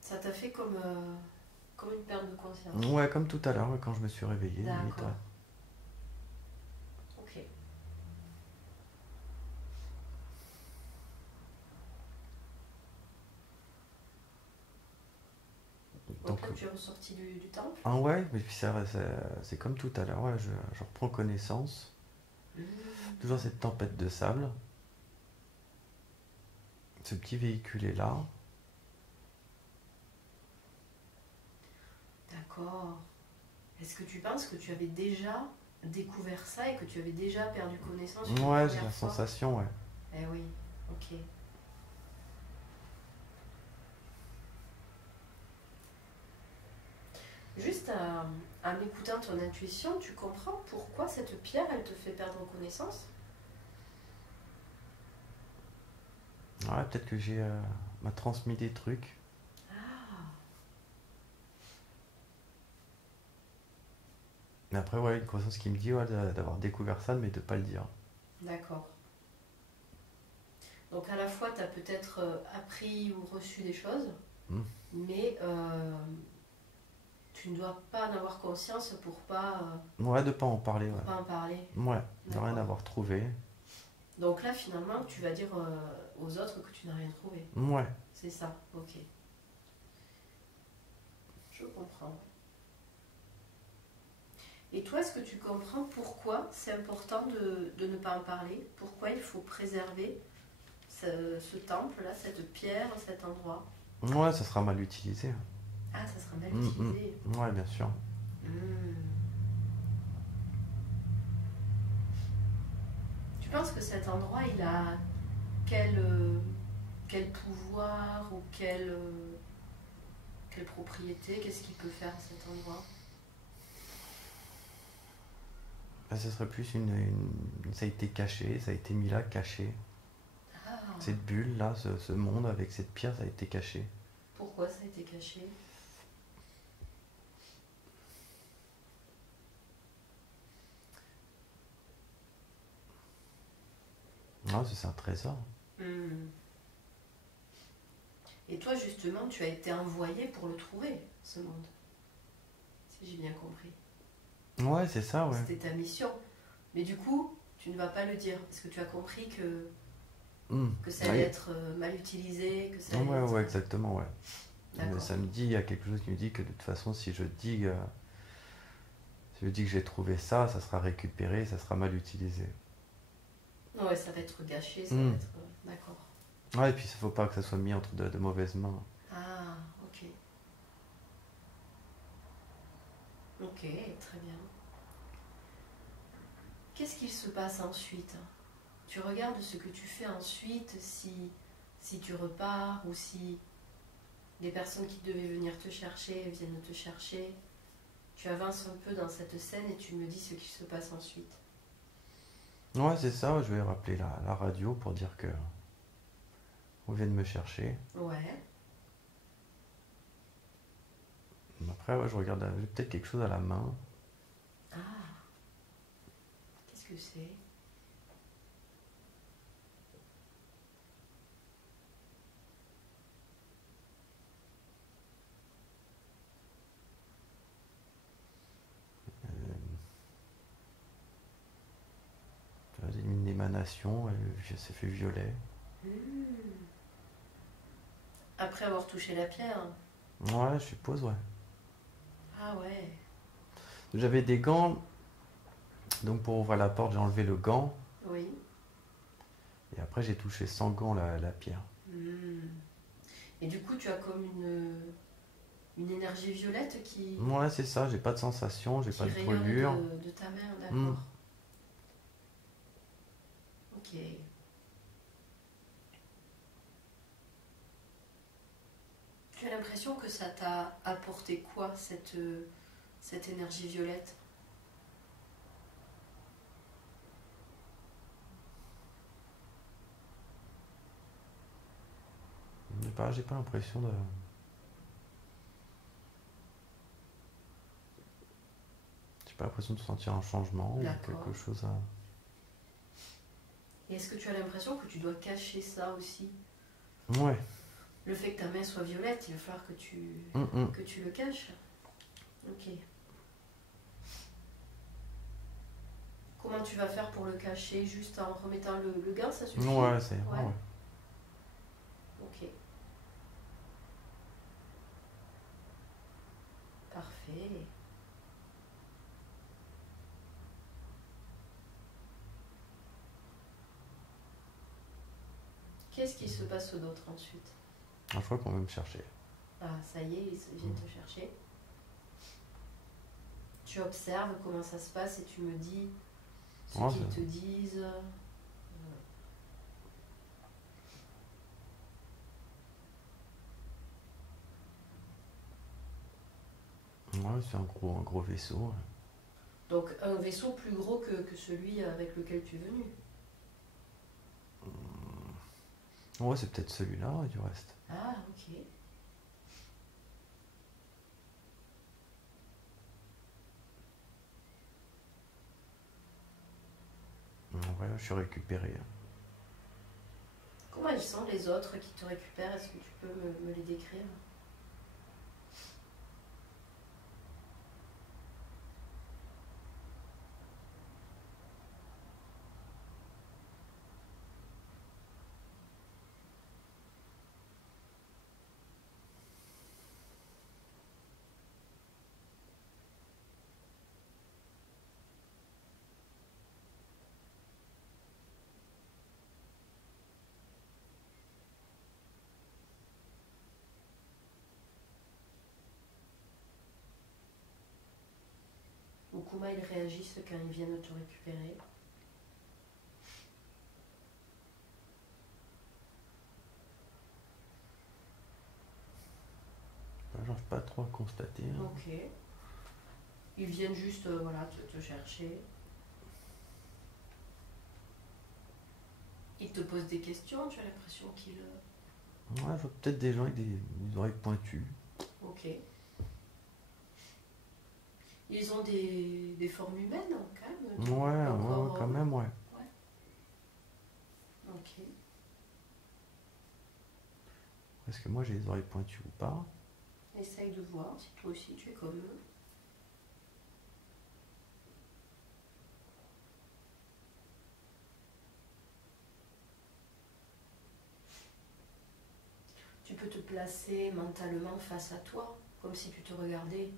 ça t'a fait comme une perte de conscience. Ouais, comme tout à l'heure, ouais, quand je me suis réveillé. Limite, D'accord. ouais. Ok. Donc là, tu es ressorti du temple? Ah ouais, mais puis c'est comme tout à l'heure, ouais, je reprends connaissance. Hmm. Toujours cette tempête de sable. Ce petit véhicule est là. D'accord. Est-ce que tu penses que tu avais déjà découvert ça et que tu avais déjà perdu connaissance une Ouais, j'ai première la fois? sensation, ouais. Eh oui, ok. Juste en écoutant ton intuition, tu comprends pourquoi cette pierre, elle te fait perdre connaissance? Ouais, peut-être que m'a transmis des trucs. Ah, Mais après, ouais, une conscience qui me dit ouais, d'avoir découvert ça, mais de pas le dire. d'accord. Donc à la fois, tu as peut-être appris ou reçu des choses, Hmm. mais tu ne dois pas en avoir conscience Ouais, de pas en parler, pour ouais. pas en parler. Ouais, de rien D'accord. avoir trouvé. Donc là, finalement, tu vas dire aux autres que tu n'as rien trouvé. Ouais. C'est ça, ok. Je comprends. Et toi, est-ce que tu comprends pourquoi c'est important de ne pas en parler? Pourquoi il faut préserver ce temple-là, cette pierre, cet endroit? Ouais, ça sera mal utilisé. Ah, ça sera mal Hmm, utilisé. Ouais, bien sûr. Hmm. Tu penses que cet endroit, il a quel pouvoir ou quelle propriété? Qu'est-ce qu'il peut faire à cet endroit? Bah, ce serait plus ça a été caché, ça a été mis là, caché. Ah, Cette bulle là, ce monde avec cette pierre, ça a été caché. pourquoi ça a été caché? Non, c'est un trésor. Hmm. Et toi, justement, tu as été envoyé pour le trouver, ce monde. Si j'ai bien compris. Ouais, c'est ça, ouais. C'était ta mission. Mais du coup, tu ne vas pas le dire, parce que tu as compris que ça allait Ouais. être mal utilisé, que ça Ouais, allait être... ouais, exactement, ouais. Mais D'accord. ça me dit, il y a quelque chose qui me dit que de toute façon, si je dis que j'ai trouvé ça, ça sera récupéré, ça sera mal utilisé. Ouais, ça va être gâché, ça Hmm. va être... D'accord. Ouais, et puis il faut pas que ça soit mis entre de mauvaises mains. Ah, ok. Ok, très bien. Qu'est-ce qu'il se passe ensuite? Tu regardes ce que tu fais ensuite, si tu repars ou si les personnes qui devaient venir te chercher viennent te chercher. Tu avances un peu dans cette scène et tu me dis ce qui se passe ensuite. Ouais, c'est ça, je vais rappeler la radio pour dire que on vient de me chercher. Ouais. Après, ouais, je regarde, j'ai peut-être quelque chose à la main. Ah, qu'est-ce que c'est? sensation, elle s'est fait violet. Hmm. Après avoir touché la pierre. Ouais, je suppose, ouais. Ah ouais. J'avais des gants, donc pour ouvrir la porte, j'ai enlevé le gant, Oui. et après j'ai touché sans gant la pierre. Hmm. Et du coup, tu as comme une énergie violette Ouais, c'est ça, j'ai pas de sensation, j'ai qui pas de rayonne brûlure. de ta main, Hmm. d'accord. Ok. Tu as l'impression que ça t'a apporté quoi, cette énergie violette? J'ai pas l'impression de. J'ai pas l'impression de sentir un changement ou D'accord. quelque chose à. Et est-ce que tu as l'impression que tu dois cacher ça aussi? Ouais. Le fait que ta main soit violette, il va falloir Mm. que tu le caches. Ok. Comment tu vas faire pour le cacher? Juste en remettant le gant, ça suffit? Ouais, c'est. Ouais. Ouais. Ok. Parfait. Qu'est-ce qui se passe d'autre ensuite? Je crois qu'on veut me chercher. Ah, ça y est, ils viennent te chercher. Tu observes comment ça se passe et tu me dis ce Ouais, qu'ils te disent. c'est un gros vaisseau. Donc un vaisseau plus gros que celui avec lequel tu es venu. Ouais, c'est peut-être celui-là, du reste. Ah, ok. Ouais, je suis récupéré. Comment ils sont les autres qui te récupèrent? Est-ce que tu peux me les décrire? Ou comment ils réagissent quand ils viennent te récupérer? J'arrive pas trop à constater. Ok. Ils viennent juste voilà, te chercher. Ils te posent des questions, tu as l'impression qu'ils... Ouais, je vois peut-être des gens avec des oreilles pointues. Ok. Ils ont des formes humaines, quand même? Ouais, quand même, ouais. Ouais. Ok. Est-ce que moi j'ai les oreilles pointues ou pas? Essaye de voir si toi aussi tu es comme eux. Tu peux te placer mentalement face à toi, comme si tu te regardais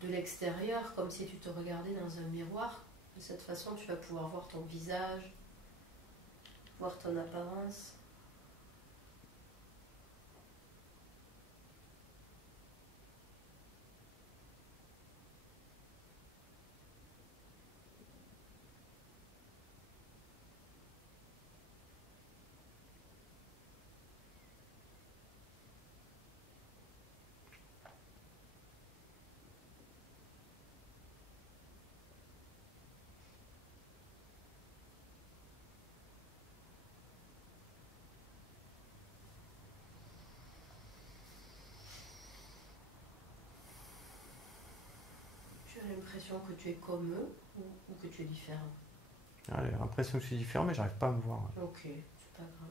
de l'extérieur, comme si tu te regardais dans un miroir. De cette façon, tu vas pouvoir voir ton visage, voir ton apparence. Tu as l'impression que tu es comme eux ou que tu es différent. J'ai l'impression que je suis différent, mais j'arrive pas à me voir. Ok, c'est pas grave.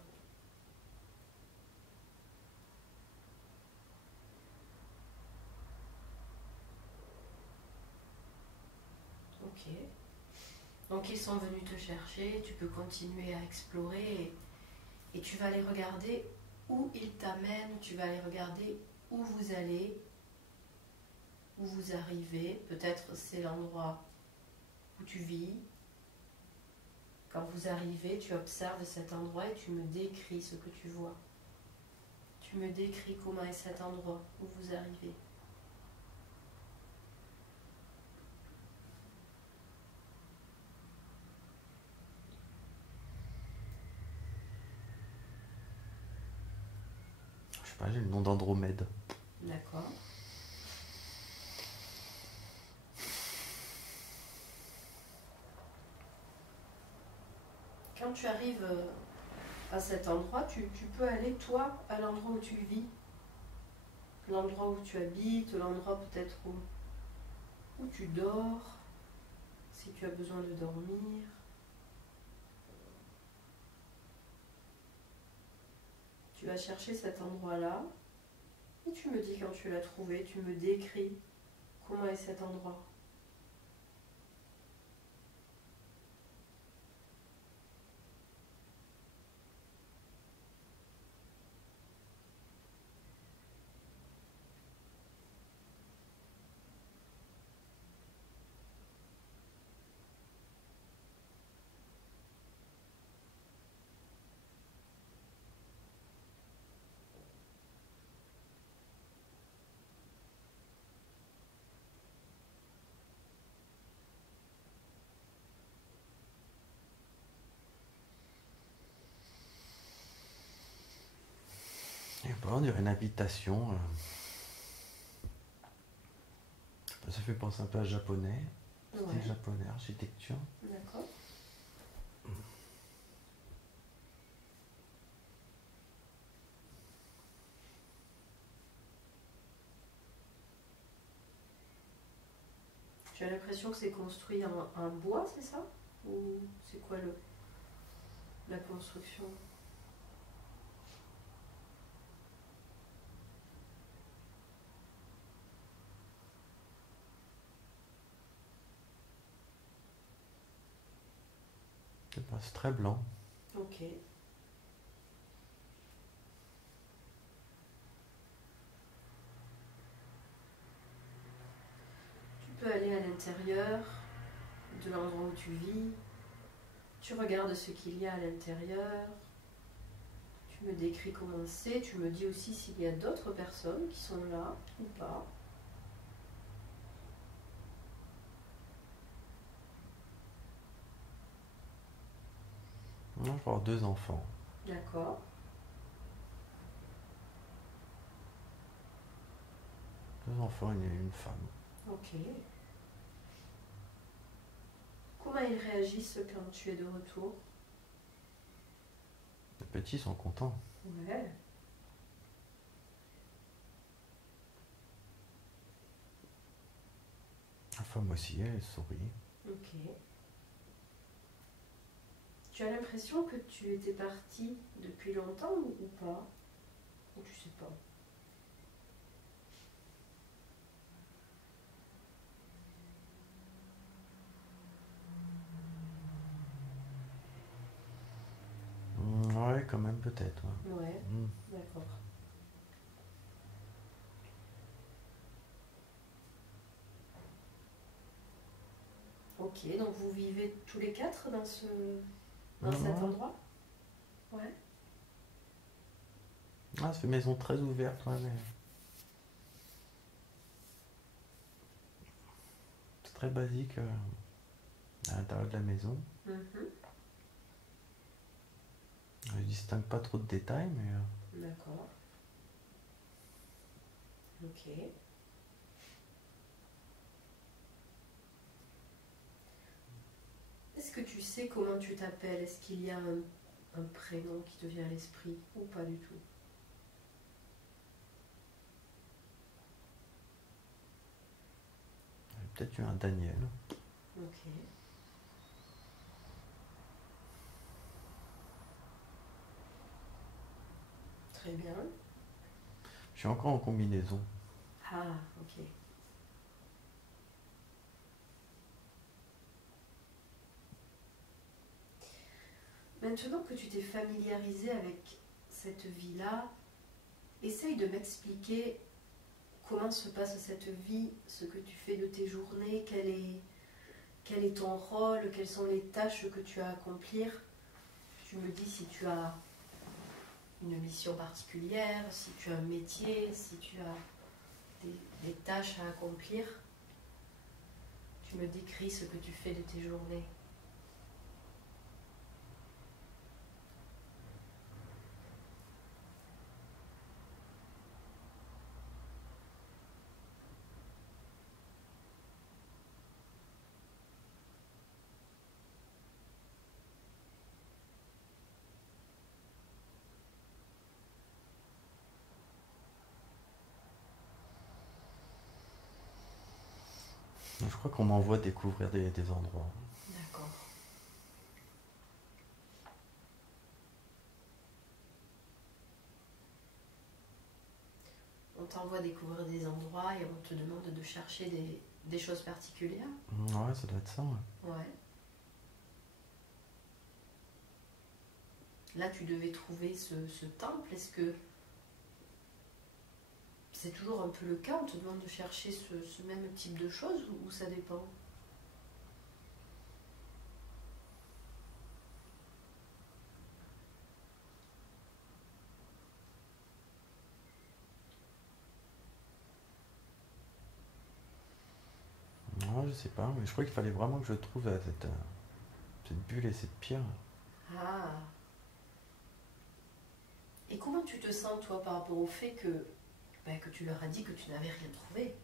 Ok. Donc ils sont venus te chercher, tu peux continuer à explorer et tu vas aller regarder où ils t'amènent, tu vas aller regarder où vous allez, où vous arrivez. Peut-être c'est l'endroit où tu vis. Quand vous arrivez, tu observes cet endroit et tu me décris ce que tu vois. Tu me décris comment est cet endroit où vous arrivez. Je sais pas, j'ai le nom d'Andromède. D'accord. Quand tu arrives à cet endroit, tu peux aller, toi, à l'endroit où tu vis, l'endroit où tu habites, l'endroit peut-être où tu dors, si tu as besoin de dormir. Tu vas chercher cet endroit-là et tu me dis quand tu l'as trouvé, tu me décris comment est cet endroit. Et bah, on dirait une habitation. Je sais pas, ça fait penser un peu à japonais. Ouais, Style japonais, architecture. d'accord. Tu as l'impression que c'est construit en bois, c'est ça? Ou c'est quoi la construction? Je sais pas, c'est très blanc. Ok. Tu peux aller à l'intérieur de l'endroit où tu vis. Tu regardes ce qu'il y a à l'intérieur. Tu me décris comment c'est. Tu me dis aussi s'il y a d'autres personnes qui sont là ou pas. Non, je vais avoir 2 enfants. D'accord. 2 enfants et une femme. Ok. Comment ils réagissent quand tu es de retour? Les petits sont contents. Ouais. La femme aussi, elle sourit. Ok. Tu as l'impression que tu étais partie depuis longtemps ou pas? Ou tu sais pas? Ouais, quand même, peut-être. Ouais. Ouais, d'accord. Ok, donc vous vivez tous les quatre dans cet Ouais. endroit? Ouais. Ah, ça fait maison très ouverte, ouais, mais c'est très basique à l'intérieur de la maison. Mhm. Je distingue pas trop de détails, mais D'accord. Ok. Est-ce que tu sais comment tu t'appelles? Est-ce qu'il y a un prénom qui te vient à l'esprit ou pas du tout? j'ai peut-être eu un Daniel. Ok. Très bien. Je suis encore en combinaison. Ah, ok. Maintenant que tu t'es familiarisé avec cette vie-là, essaye de m'expliquer comment se passe cette vie, ce que tu fais de tes journées, quel est ton rôle, quelles sont les tâches que tu as à accomplir. Tu me dis si tu as une mission particulière, si tu as un métier, si tu as des tâches à accomplir. Tu me décris ce que tu fais de tes journées. Je crois qu'on m'envoie découvrir des endroits. D'accord. On t'envoie découvrir des endroits et on te demande de chercher des choses particulières. Ouais, ça doit être ça. Ouais. Ouais. Là, tu devais trouver ce temple. Est-ce que c'est toujours un peu le cas? On te demande de chercher ce même type de choses ou ça dépend? Ouais, je sais pas, mais je crois qu'il fallait vraiment que je trouve cette bulle et cette pierre. Ah. Et comment tu te sens, toi, par rapport au fait que tu leur as dit que tu n'avais rien trouvé?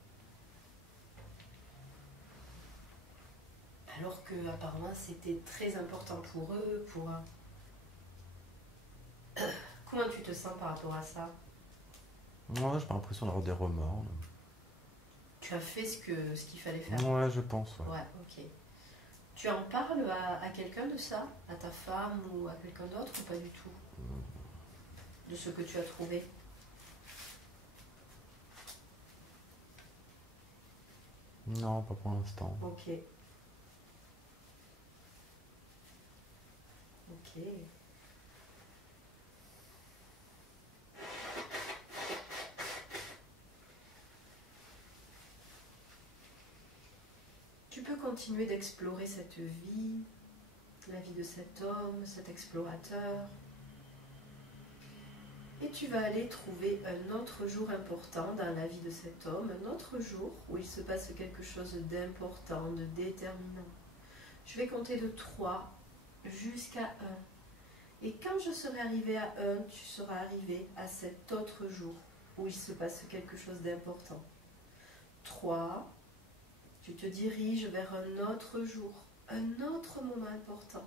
Alors que apparemment c'était très important pour eux, Comment tu te sens par rapport à ça? Ouais, j'ai pas l'impression d'avoir des remords. Tu as fait ce qu'il fallait faire? Ouais, je pense, ouais. Ouais, ok. Tu en parles à quelqu'un de ça? À ta femme ou à quelqu'un d'autre ou pas du tout? De ce que tu as trouvé? Non, pas pour l'instant. Ok. Ok. Tu peux continuer d'explorer cette vie, la vie de cet homme, cet explorateur. Et tu vas aller trouver un autre jour important dans la vie de cet homme, un autre jour où il se passe quelque chose d'important, de déterminant. Je vais compter de 3 jusqu'à 1. Et quand je serai arrivé à 1, tu seras arrivé à cet autre jour où il se passe quelque chose d'important. 3, tu te diriges vers un autre jour, un autre moment important,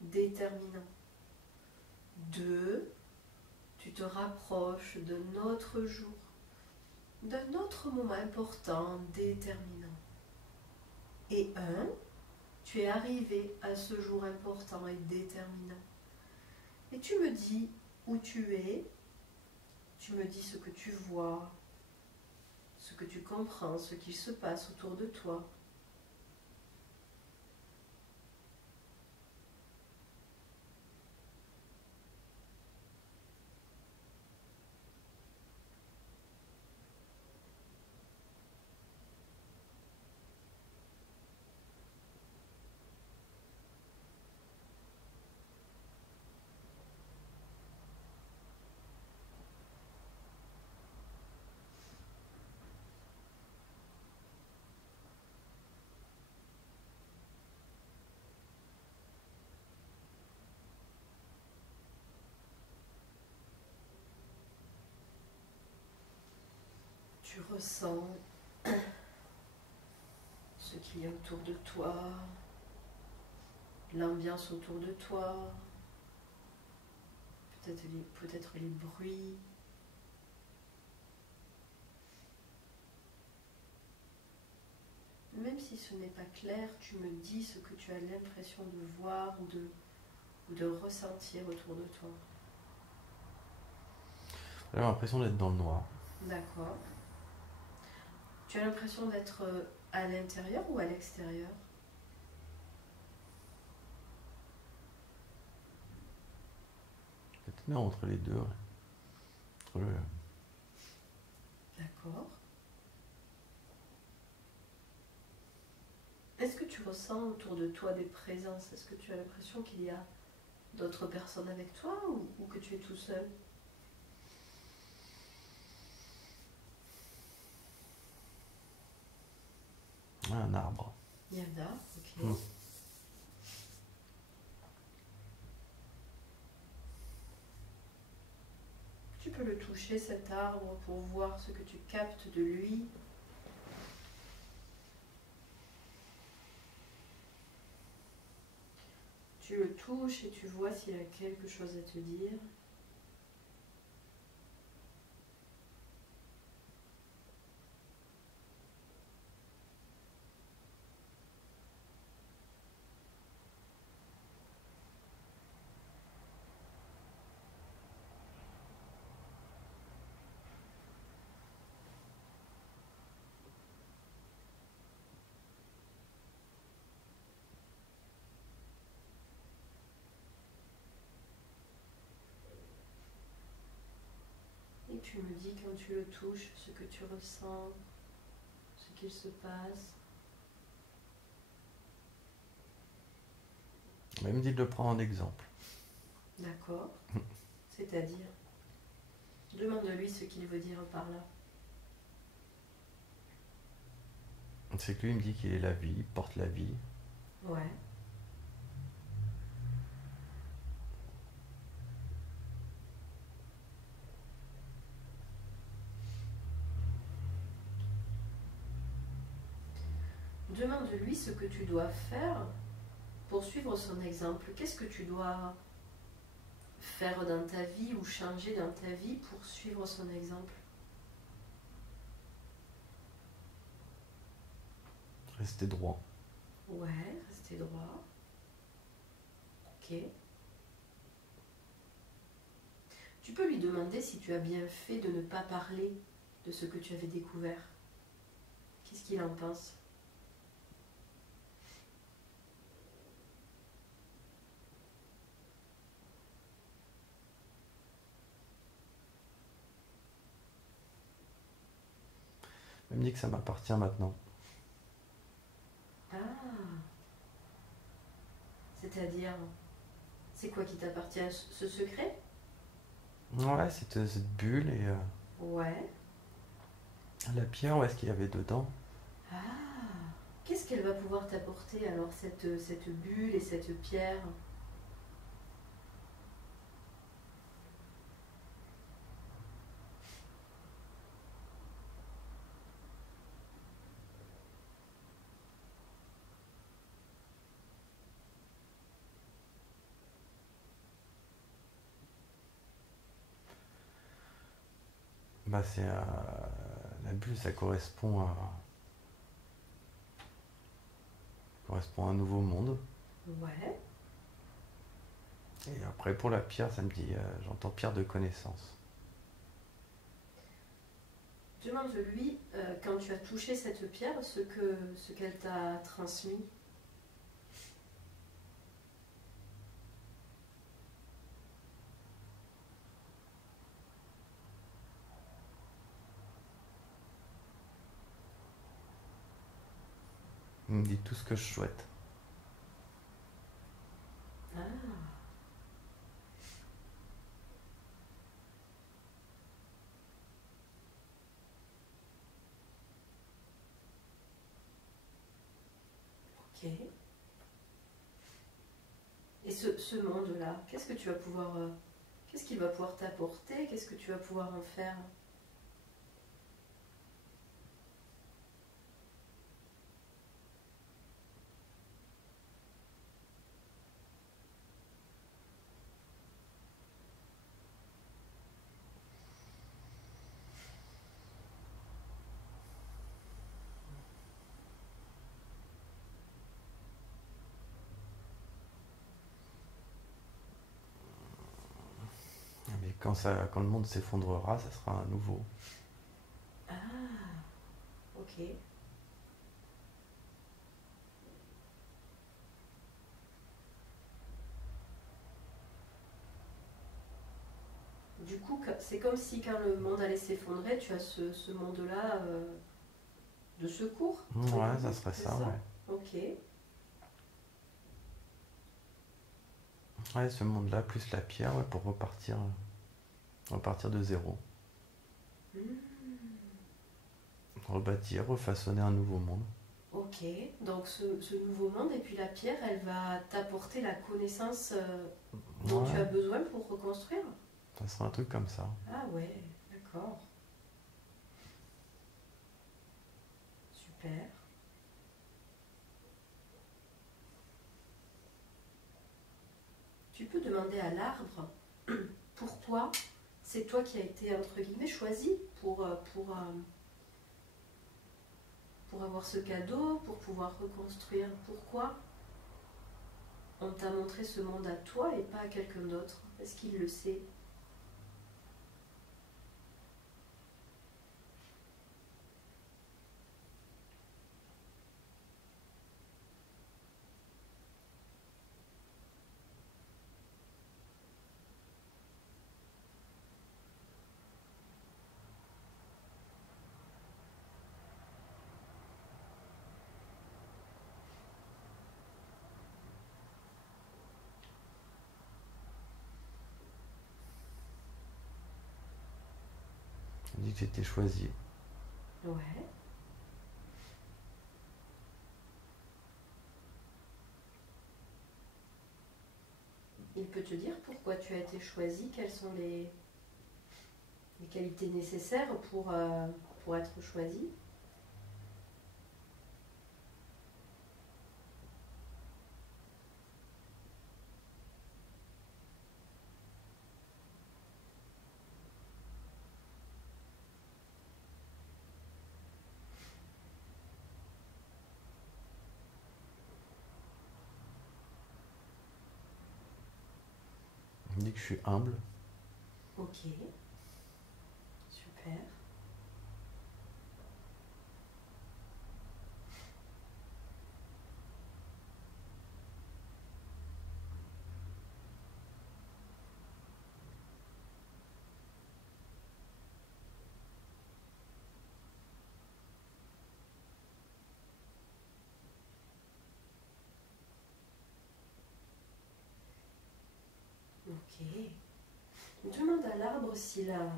déterminant. 2, tu te rapproches d'un autre jour, d'un autre moment important, déterminant. Et 1, tu es arrivé à ce jour important et déterminant. Et tu me dis où tu es, tu me dis ce que tu vois, ce que tu comprends, ce qui se passe autour de toi. Tu ressens ce qu'il y a autour de toi, l'ambiance autour de toi, peut-être les bruits. Même si ce n'est pas clair, tu me dis ce que tu as l'impression de voir ou de ressentir autour de toi. J'ai l'impression d'être dans le noir. D'accord. Tu as l'impression d'être à l'intérieur ou à l'extérieur? bien entre les deux. Ouais. Entre D'accord. Est-ce que tu ressens autour de toi des présences? Est-ce que tu as l'impression qu'il y a d'autres personnes avec toi ou que tu es tout seul? un arbre. Il y en a, ok. Mm. Tu peux le toucher cet arbre pour voir ce que tu captes de lui. Tu le touches et tu vois s'il a quelque chose à te dire. Et tu me dis quand tu le touches ce que tu ressens, ce qu'il se passe. Il me dit de le prendre en exemple. D'accord. C'est-à-dire, demande-lui ce qu'il veut dire par là. C'est que lui, il me dit qu'il est la vie, il porte la vie. Ouais. Demande-lui ce que tu dois faire pour suivre son exemple. Qu'est-ce que tu dois faire dans ta vie ou changer dans ta vie pour suivre son exemple? Rester droit. Ouais, rester droit. Ok. Tu peux lui demander si tu as bien fait de ne pas parler de ce que tu avais découvert. Qu'est-ce qu'il en pense? Il me dit que ça m'appartient maintenant. Ah, c'est-à-dire, c'est quoi qui t'appartient? Ce secret? Ouais, cette bulle et Ouais. la pierre, où est-ce qu'il y avait dedans? Ah, qu'est-ce qu'elle va pouvoir t'apporter alors, cette bulle et cette pierre? Bah, c'est la bulle, ça correspond à un nouveau monde. Ouais. Et après, pour la pierre, ça me dit, j'entends pierre de connaissance. Demande-lui, quand tu as touché cette pierre, ce qu'elle t'a transmis. Il me dit tout ce que je souhaite. Ah, ok. Et ce monde-là, qu'est-ce que tu vas pouvoir, qu'est-ce qu'il va pouvoir t'apporter? Qu'est-ce que tu vas pouvoir en faire? Mais quand le monde s'effondrera, ça sera un nouveau. Ah, ok. du coup, c'est comme si quand le monde allait s'effondrer, tu as ce monde-là de secours. Ouais, ça serait ça, ouais. Ok. Ouais, ce monde-là, plus la pierre, ouais, pour repartir de zéro. Rebâtir, refaçonner un nouveau monde. Ok, donc ce nouveau monde, et puis la pierre, elle va t'apporter la connaissance dont tu as besoin pour reconstruire. Ça serait un truc comme ça. Ah ouais, d'accord. Super. Tu peux demander à l'arbre pourquoi c'est toi qui as été, entre guillemets, choisi pour avoir ce cadeau, pour pouvoir reconstruire. Pourquoi on t'a montré ce monde à toi et pas à quelqu'un d'autre? Est-ce qu'il le sait? On dit que j'étais choisi. Ouais. Il peut te dire pourquoi tu as été choisi, quelles sont les qualités nécessaires pour être choisi. On dit que je suis humble. Ok, super. Ok. Demande à l'arbre s'il a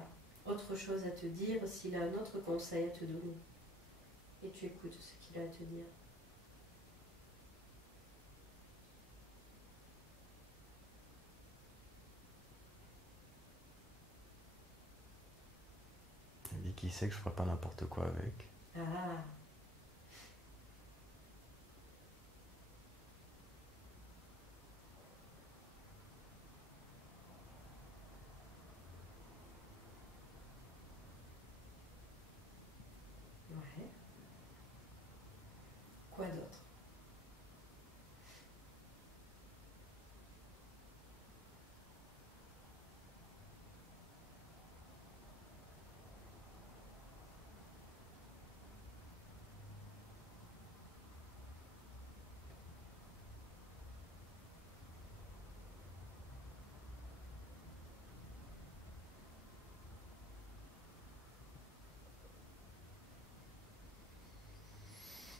autre chose à te dire, s'il a un autre conseil à te donner. Et tu écoutes ce qu'il a à te dire. Il dit qu'il sait que je ferai pas n'importe quoi avec. Ah, ouais. Quoi d'autre?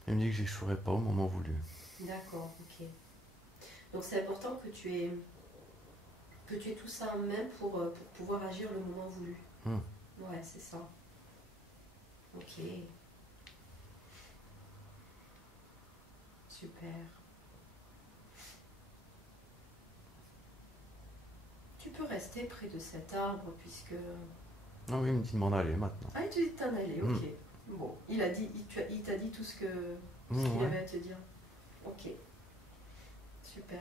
Il me dit que j'échouerai pas au moment voulu. D'accord, ok. Donc c'est important que tu aies tout ça en main pour pouvoir agir le moment voulu. Ouais, c'est ça. Ok. Super. Tu peux rester près de cet arbre puisque... Ah oui, il me dit de m'en aller maintenant. Ah, tu dis de t'en aller, ok. Bon, il t'a dit tout ce qu'il avait à te dire. Ok, super.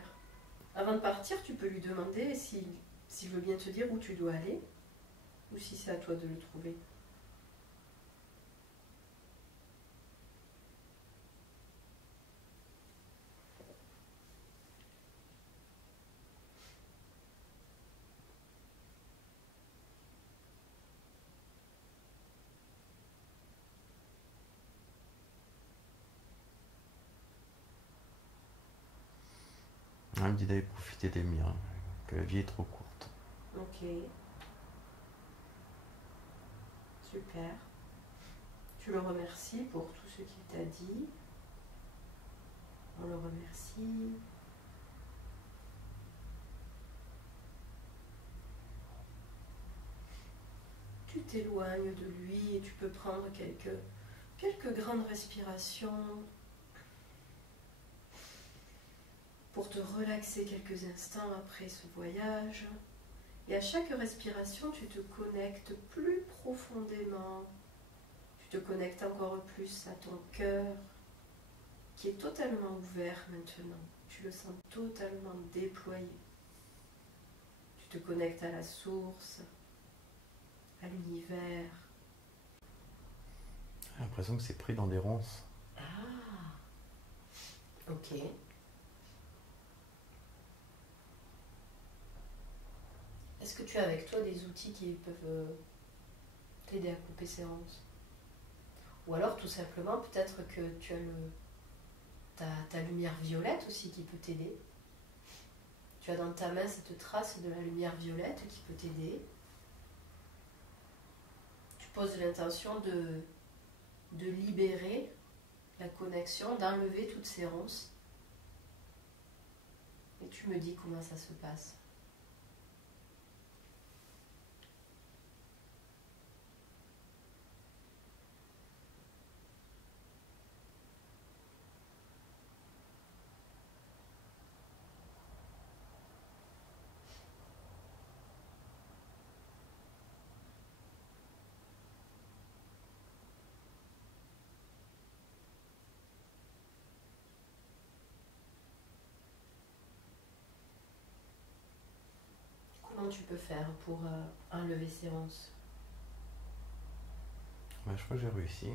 Avant de partir, tu peux lui demander s'il veut bien te dire où tu dois aller ou si c'est à toi de le trouver. Il me dit d'aller profiter des miens, que la vie est trop courte. Ok. Super. Tu le remercies pour tout ce qu'il t'a dit. On le remercie. Tu t'éloignes de lui et tu peux prendre quelques grandes respirations pour te relaxer quelques instants après ce voyage. Et à chaque respiration, tu te connectes plus profondément. Tu te connectes encore plus à ton cœur, qui est totalement ouvert maintenant. Tu le sens totalement déployé. Tu te connectes à la source, à l'univers. J'ai l'impression que c'est pris dans des ronces. Ah, ok. Est-ce que tu as avec toi des outils qui peuvent t'aider à couper ces ronces? Ou alors tout simplement peut-être que tu as ta lumière violette aussi qui peut t'aider. Tu as dans ta main cette trace de la lumière violette qui peut t'aider. Tu poses l'intention de libérer la connexion, d'enlever toutes ces ronces. Et tu me dis comment ça se passe. Comment tu peux faire pour enlever ces ronces? Ouais, je crois que j'ai réussi.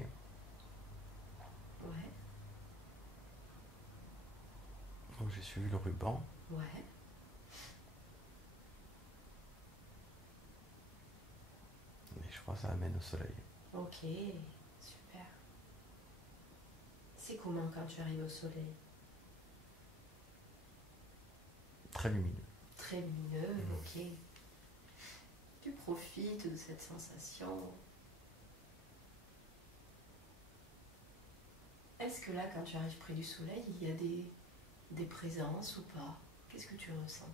Ouais, Donc j'ai suivi le ruban. ouais. Et je crois que ça amène au soleil. Ok, super. C'est comment quand tu arrives au soleil? Très lumineux. Très lumineux, ok. Tu profites de cette sensation. Est-ce que là, quand tu arrives près du soleil, il y a des présences ou pas? Qu'est-ce que tu ressens?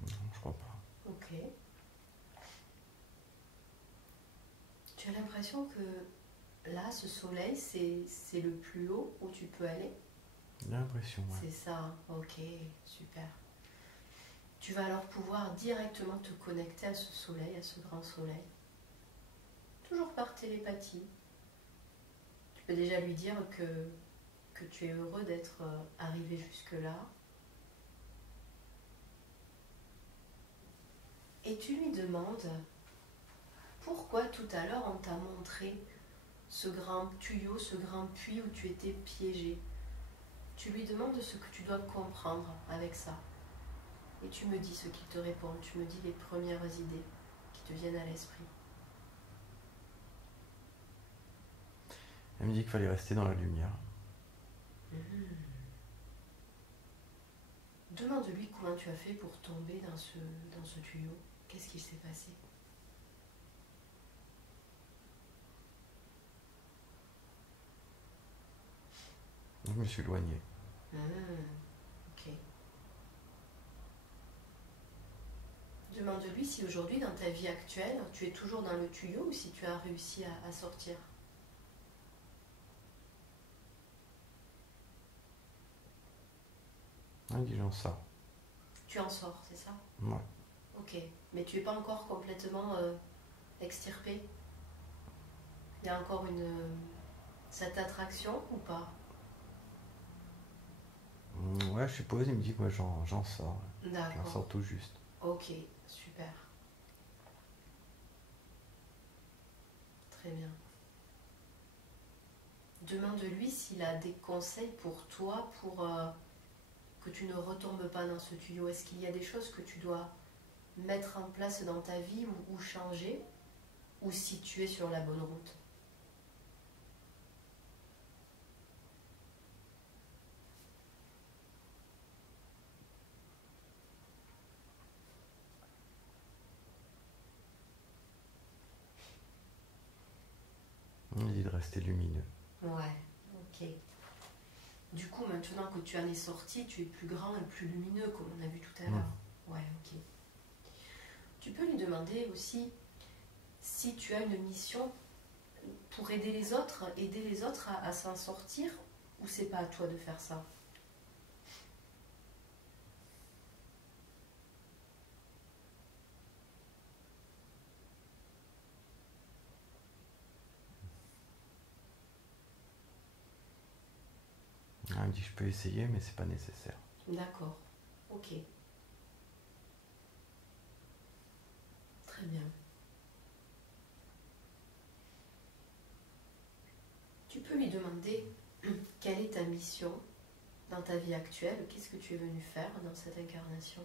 Non, je crois pas. Ok. Tu as l'impression que là, ce soleil, c'est le plus haut où tu peux aller? J'ai l'impression, ouais. C'est ça, ok, super. Tu vas alors pouvoir directement te connecter à ce soleil, à ce grand soleil. Toujours par télépathie. Tu peux déjà lui dire que tu es heureux d'être arrivé jusque-là. Et tu lui demandes pourquoi tout à l'heure on t'a montré ce grand tuyau, ce grand puits où tu étais piégé. Tu lui demandes ce que tu dois comprendre avec ça. Et tu me dis ce qu'il te répond. Tu me dis les premières idées qui te viennent à l'esprit. Elle me dit qu'il fallait rester dans la lumière. Demande-lui comment tu as fait pour tomber dans ce tuyau. Qu'est-ce qui s'est passé? Je me suis éloigné. Ok. Demande-lui si aujourd'hui, dans ta vie actuelle, tu es toujours dans le tuyau ou si tu as réussi à sortir. Elle dit j'en sors. Tu en sors, c'est ça? Ouais. Ok. Mais tu n'es pas encore complètement extirpé? Il y a encore cette attraction ou pas? Ouais, je suppose, il me dit que moi j'en sors. J'en D'accord. sors tout juste. Ok, super. Très bien. Demande-lui s'il a des conseils pour toi pour que tu ne retombes pas dans ce tuyau? Est-ce qu'il y a des choses que tu dois mettre en place dans ta vie ou changer, ou si tu es sur la bonne route? On dit de rester lumineux. Ouais, ok. Du coup, maintenant que tu en es sorti, tu es plus grand et plus lumineux, comme on a vu tout à l'heure. Ouais, ok. Tu peux lui demander aussi si tu as une mission pour aider les autres à s'en sortir, ou c'est pas à toi de faire ça? Elle me dit que je peux essayer, mais c'est pas nécessaire. D'accord, ok. Très bien. Tu peux lui demander quelle est ta mission dans ta vie actuelle, qu'est-ce que tu es venu faire dans cette incarnation?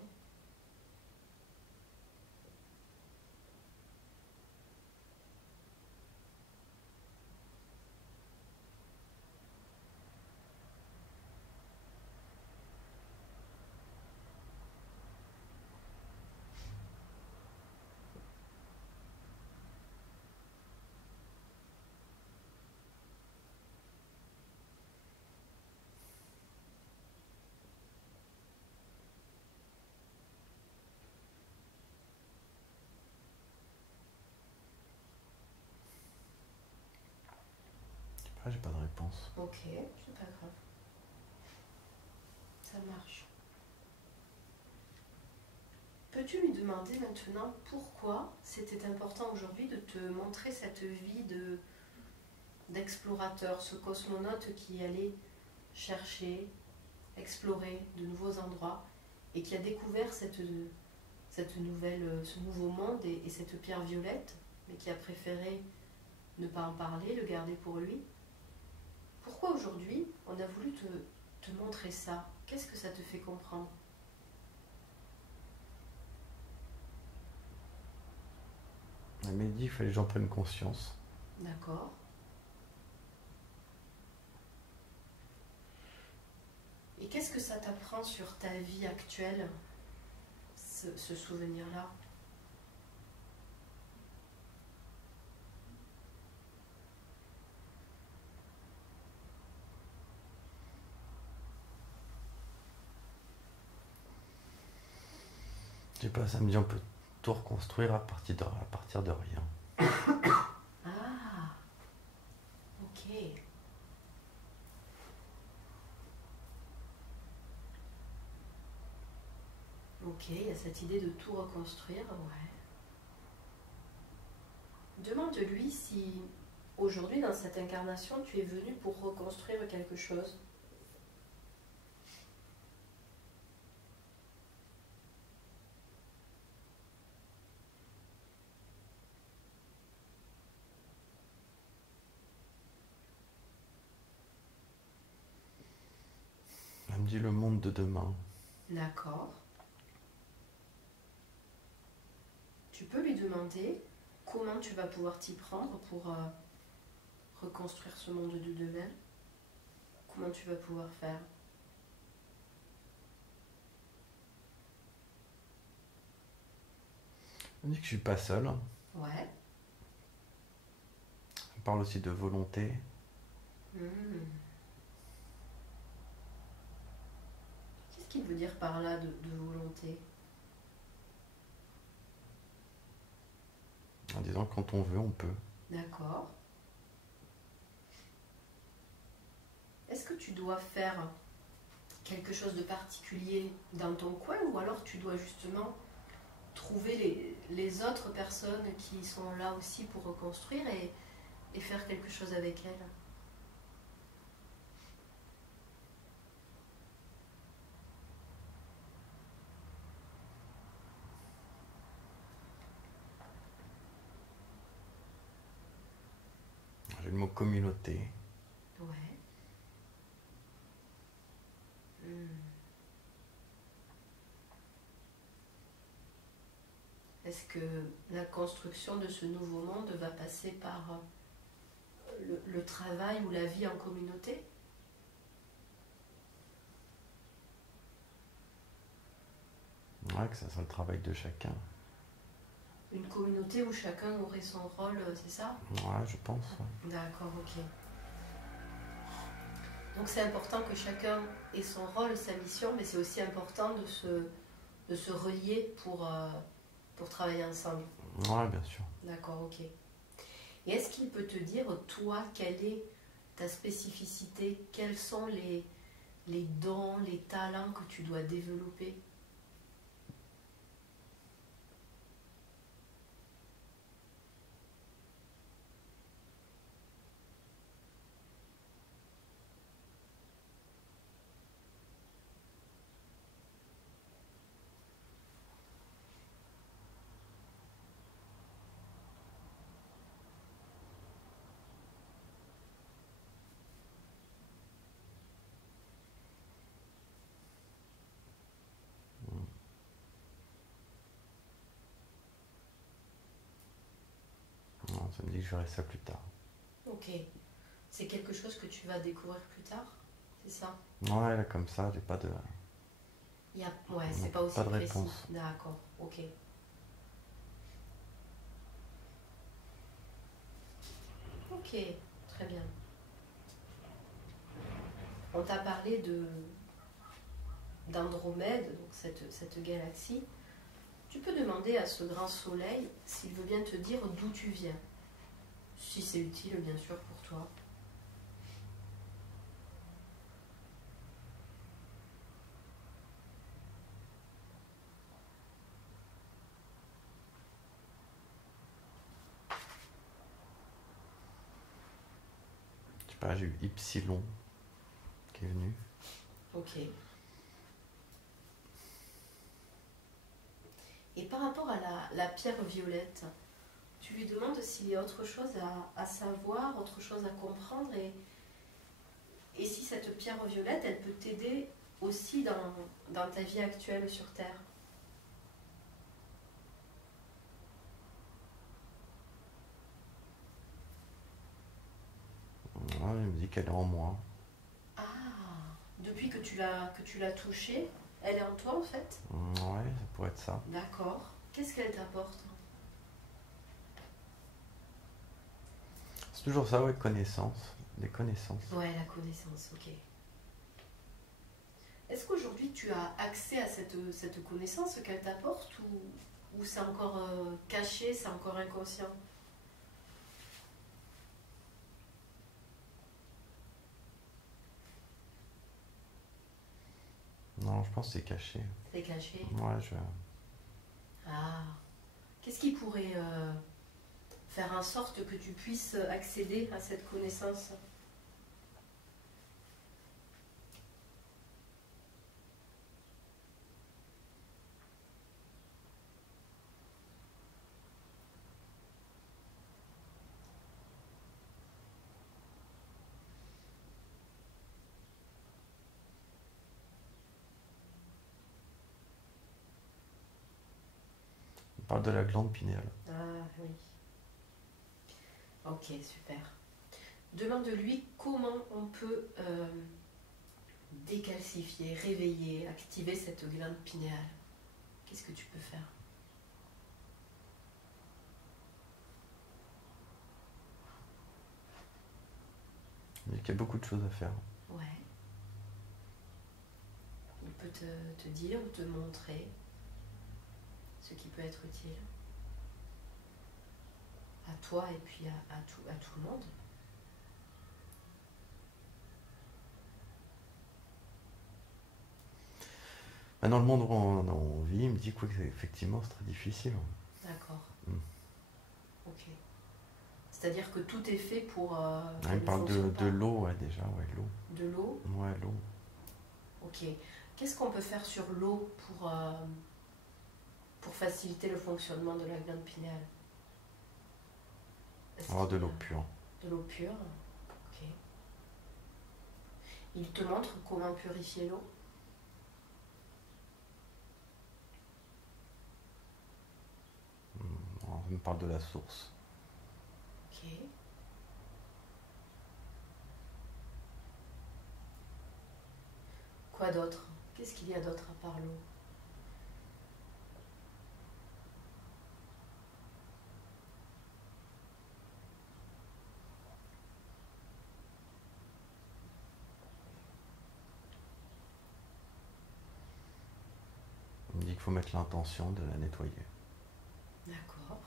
Après, j'ai pas de réponse. Ok, c'est pas grave. Ça marche. Peux-tu lui demander maintenant pourquoi c'était important aujourd'hui de te montrer cette vie d'explorateur, ce cosmonaute qui allait chercher, explorer de nouveaux endroits et qui a découvert ce nouveau monde et cette pierre violette, mais qui a préféré ne pas en parler, le garder pour lui? Pourquoi aujourd'hui on a voulu te montrer ça? Qu'est-ce que ça te fait comprendre? Elle m'a dit qu'il fallait que j'en prenne conscience. D'accord. Et qu'est-ce que ça t'apprend sur ta vie actuelle, ce souvenir-là? Je sais pas, ça me dit on peut tout reconstruire à partir de rien. Ah, ok. Ok, il y a cette idée de tout reconstruire, ouais. Demande-lui si aujourd'hui, dans cette incarnation, tu es venu pour reconstruire quelque chose. Elle me dit le monde de demain. D'accord. Tu peux lui demander comment tu vas pouvoir t'y prendre pour reconstruire ce monde de demain. Comment tu vas pouvoir faire? Elle me dit que je suis pas seul. Ouais. Elle parle aussi de volonté. Qu'est-ce qu'il veut dire par là de volonté? En disant que quand on veut, on peut. D'accord. Est-ce que tu dois faire quelque chose de particulier dans ton coin, ou alors tu dois justement trouver les autres personnes qui sont là aussi pour reconstruire et faire quelque chose avec elles? J'ai le mot communauté. Ouais. Est-ce que la construction de ce nouveau monde va passer par le travail ou la vie en communauté? Ouais, que ça soit le travail de chacun. Une communauté où chacun aurait son rôle, c'est ça? Ouais, je pense. Ouais. D'accord, ok. Donc c'est important que chacun ait son rôle, sa mission, mais c'est aussi important de se relier pour travailler ensemble. Ouais, bien sûr. D'accord, ok. Et est-ce qu'il peut te dire, toi, quelle est ta spécificité? Quels sont les dons, les talents que tu dois développer? Non, ça me dit que je verrai ça plus tard. Ok. C'est quelque chose que tu vas découvrir plus tard, c'est ça? Ouais, là, comme ça, j'ai pas de... Ouais, c'est pas aussi pas de précis. réponse. D'accord, ok. Ok, très bien. On t'a parlé d'Andromède, donc cette galaxie. Tu peux demander à ce grand soleil s'il veut bien te dire d'où tu viens. Si c'est utile, bien sûr, pour toi. Je sais pas, j'ai eu Ypsilon qui est venu. Ok. Et par rapport à la pierre violette, tu lui demandes s'il y a autre chose à savoir, autre chose à comprendre, et si cette pierre violette, elle peut t'aider aussi dans ta vie actuelle sur Terre. Ouais, il me dit qu'elle est en moi. Ah, depuis que tu l'as touchée, elle est en toi en fait? Ouais, ça pourrait être ça. D'accord. Qu'est-ce qu'elle t'apporte? C'est toujours ça, ouais, connaissance. Des connaissances. Ouais, la connaissance, ok. Est-ce qu'aujourd'hui tu as accès à cette connaissance qu'elle t'apporte ou c'est encore caché, c'est encore inconscient? Non, je pense que c'est caché. C'est caché? Ouais, Ah. Qu'est-ce qui pourrait faire en sorte que tu puisses accéder à cette connaissance? On parle de la glande pinéale. Ah oui. Ok, super. Demande-lui comment on peut décalcifier, réveiller, activer cette glande pinéale. Qu'est-ce que tu peux faire? Il dit qu'il y a beaucoup de choses à faire. Ouais. Il peut te dire ou te montrer ce qui peut être utile à toi et puis à tout le monde. Dans le monde où on vit, il me dit qu'effectivement c'est très difficile. D'accord. Mm. Ok. C'est-à-dire que tout est fait pour. Il parle de l'eau, ouais, déjà, ouais, l'eau. De l'eau? Ouais, l'eau. Ok. Qu'est-ce qu'on peut faire sur l'eau pour faciliter le fonctionnement de la glande pinéale? Oh, de l'eau pure. De l'eau pure? Ok. Il te montre comment purifier l'eau? me parle de la source. Ok. Quoi d'autre? Qu'est-ce qu'il y a d'autre à part l'eau? Il me dit qu'il faut mettre l'intention de la nettoyer. D'accord.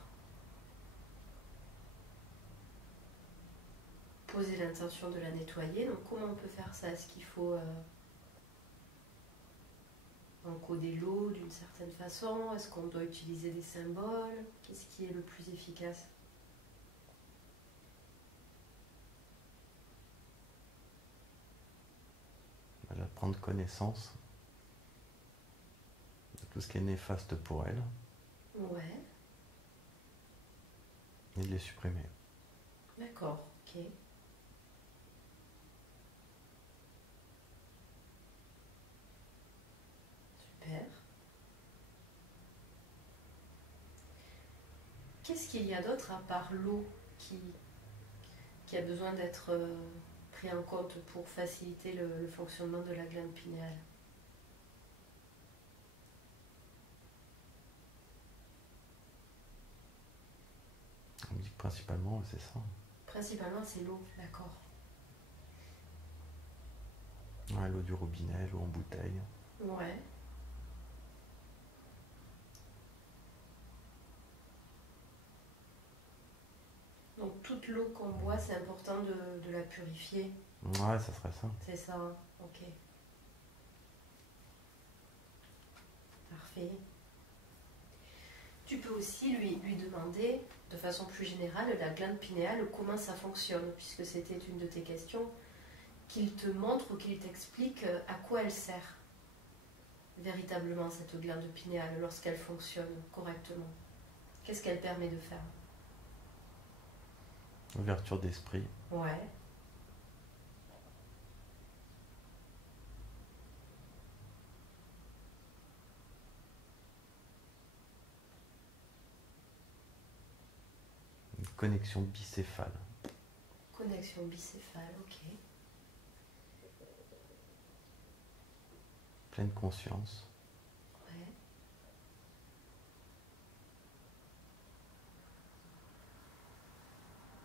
Poser l'intention de la nettoyer. Donc comment on peut faire ça? Est-ce qu'il faut encoder l'eau d'une certaine façon? Est-ce qu'on doit utiliser des symboles? Qu'est-ce qui est le plus efficace? Déjà prendre connaissance de tout ce qui est néfaste pour elle Ouais, et de les supprimer. d'accord, ok. Super. Qu'est-ce qu'il y a d'autre à part l'eau qui a besoin d'être pris en compte pour faciliter le fonctionnement de la glande pinéale? On me dit que principalement, c'est ça. Principalement, c'est l'eau, d'accord. Ouais, l'eau du robinet, l'eau en bouteille. Ouais. Donc toute l'eau qu'on boit, c'est important de la purifier. Ouais, ça serait ça. C'est ça, hein. Ok. Parfait. Tu peux aussi lui demander, de façon plus générale, la glande pinéale, comment ça fonctionne, puisque c'était une de tes questions, qu'il te montre ou qu'il t'explique à quoi elle sert véritablement, cette glande pinéale, lorsqu'elle fonctionne correctement. Qu'est-ce qu'elle permet de faire? Ouverture d'esprit. Ouais. Une connexion bicéphale. Connexion bicéphale, ok. Pleine conscience. Ouais.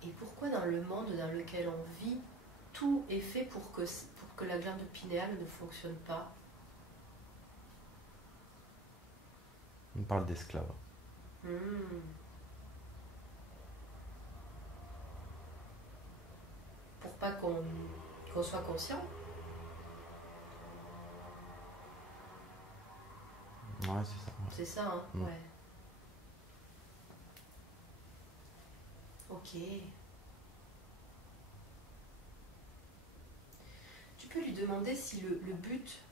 Et pourquoi dans le monde dans lequel on vit, tout est fait pour que la glande pinéale ne fonctionne pas? On parle d'esclaves. Hmm. Pour pas qu'on soit conscient? Ouais, c'est ça. Ouais. C'est ça, hein? Mm. Ouais. Ok. Tu peux lui demander si le but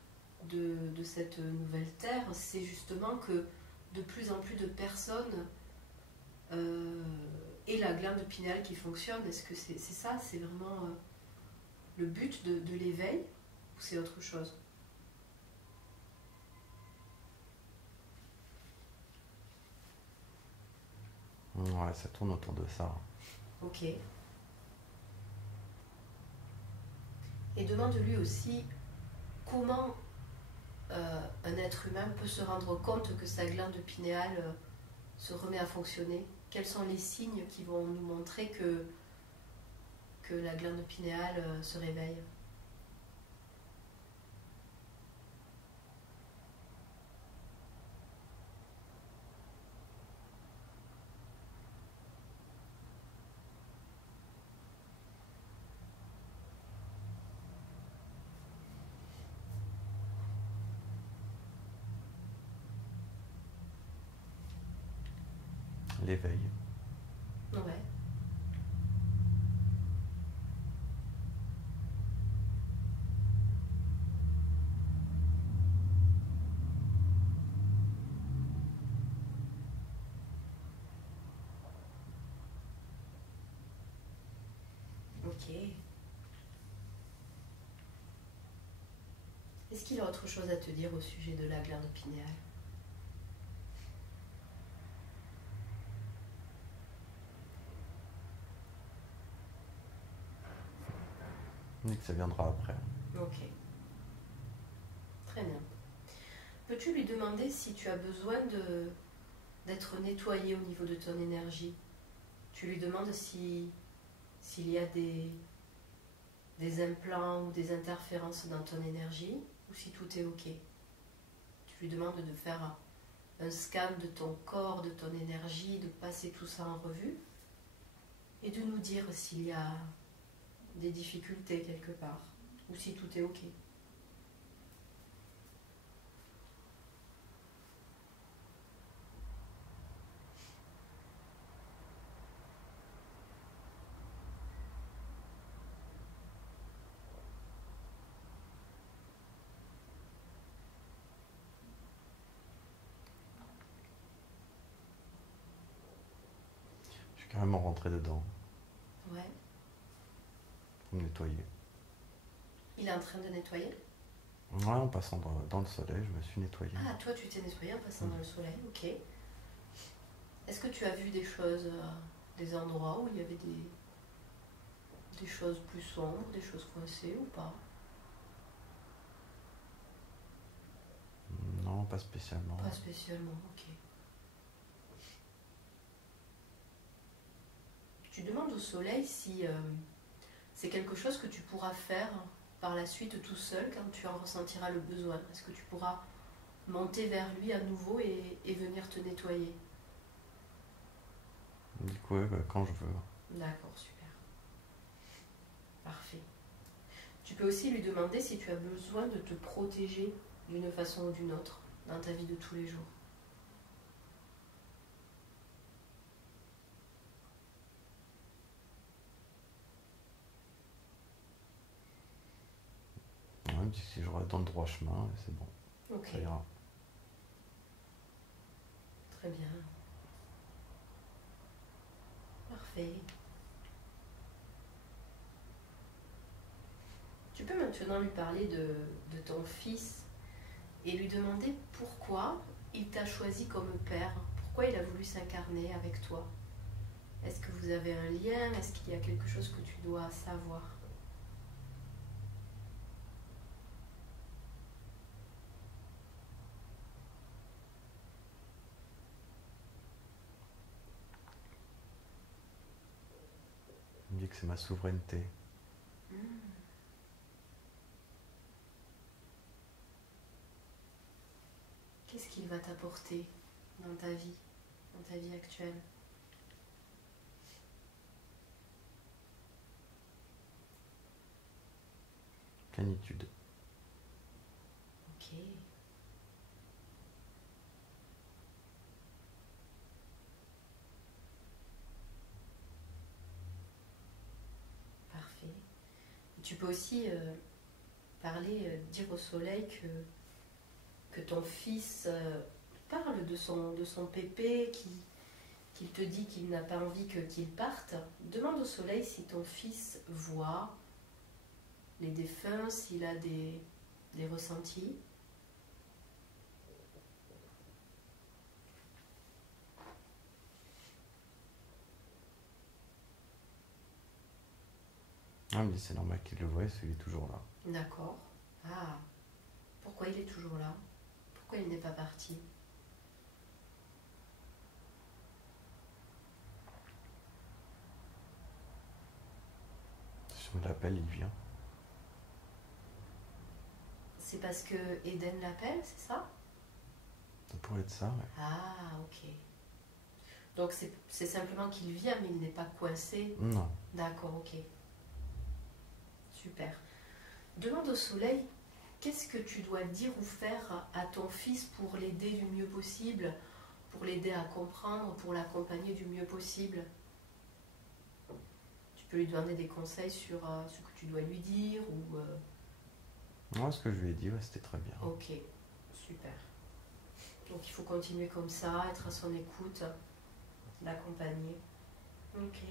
de cette nouvelle terre, c'est justement que de plus en plus de personnes aient la glande pinéale qui fonctionne. Est-ce que c'est ça? C'est vraiment le but de l'éveil? Ou c'est autre chose? Ouais, ça tourne autour de ça. Ok. Et demande-lui aussi comment un être humain peut se rendre compte que sa glande pinéale se remet à fonctionner. Quels sont les signes qui vont nous montrer que la glande pinéale se réveille? L'éveil. Ouais. Ok. Est-ce qu'il a autre chose à te dire au sujet de la glande pinéale? On dit que ça viendra après. Ok. Très bien. Peux-tu lui demander si tu as besoin d'être nettoyé au niveau de ton énergie? Tu lui demandes s'il y a des implants ou des interférences dans ton énergie ou si tout est ok. Tu lui demandes de faire un scan de ton corps, de ton énergie, de passer tout ça en revue et de nous dire s'il y a des difficultés quelque part ou si tout est ok. Je suis carrément rentré dedans Ouais. pour me nettoyer. Il est en train de nettoyer? Ouais, en passant dans le soleil, je me suis nettoyé. Ah, toi tu t'es nettoyé en passant dans le soleil, ok. Est-ce que tu as vu des choses, des endroits où il y avait des choses plus sombres, des choses coincées ou pas? Non, pas spécialement. Pas spécialement, ok. Tu demandes au soleil si c'est quelque chose que tu pourras faire par la suite tout seul quand tu en ressentiras le besoin. Est-ce que tu pourras monter vers lui à nouveau et venir te nettoyer? Il me dit que ouais, bah, quand je veux. D'accord, super. Parfait. Tu peux aussi lui demander si tu as besoin de te protéger d'une façon ou d'une autre dans ta vie de tous les jours. Ouais, il me dit que si je reste dans le droit chemin, c'est bon, Ok, ça ira. très bien. Parfait. Tu peux maintenant lui parler de ton fils et lui demander pourquoi il t'a choisi comme père, pourquoi il a voulu s'incarner avec toi. Est-ce que vous avez un lien? Est-ce qu'il y a quelque chose que tu dois savoir? Il me dit que c'est ma souveraineté. Hmm. Qu'est-ce qu'il va t'apporter dans ta vie actuelle? Plénitude. Ok. Parfait. Tu peux aussi dire au soleil que ton fils parle de son pépé, qu'il te dit qu'il n'a pas envie qu'il parte. Demande au soleil si ton fils voit les défunts, s'il a des ressentis. Ah, il me dit c'est normal qu'il le voie, parce qu'il est toujours là. D'accord. Ah, pourquoi il est toujours là? Pourquoi il n'est pas parti? Si je l'appelle, il vient. C'est parce que Eden l'appelle, c'est ça? Ça pourrait être ça, ouais. Ah, ok. Donc c'est simplement qu'il vient, mais il n'est pas coincé. Non. D'accord, ok. Super. Demande au soleil, qu'est-ce que tu dois dire ou faire à ton fils pour l'aider du mieux possible, pour l'aider à comprendre, pour l'accompagner du mieux possible? Tu peux lui demander des conseils sur ce que tu dois lui dire ou... Moi, ce que je lui ai dit, ouais, c'était très bien. Ok, super. Donc il faut continuer comme ça, être à son écoute, l'accompagner. Ok.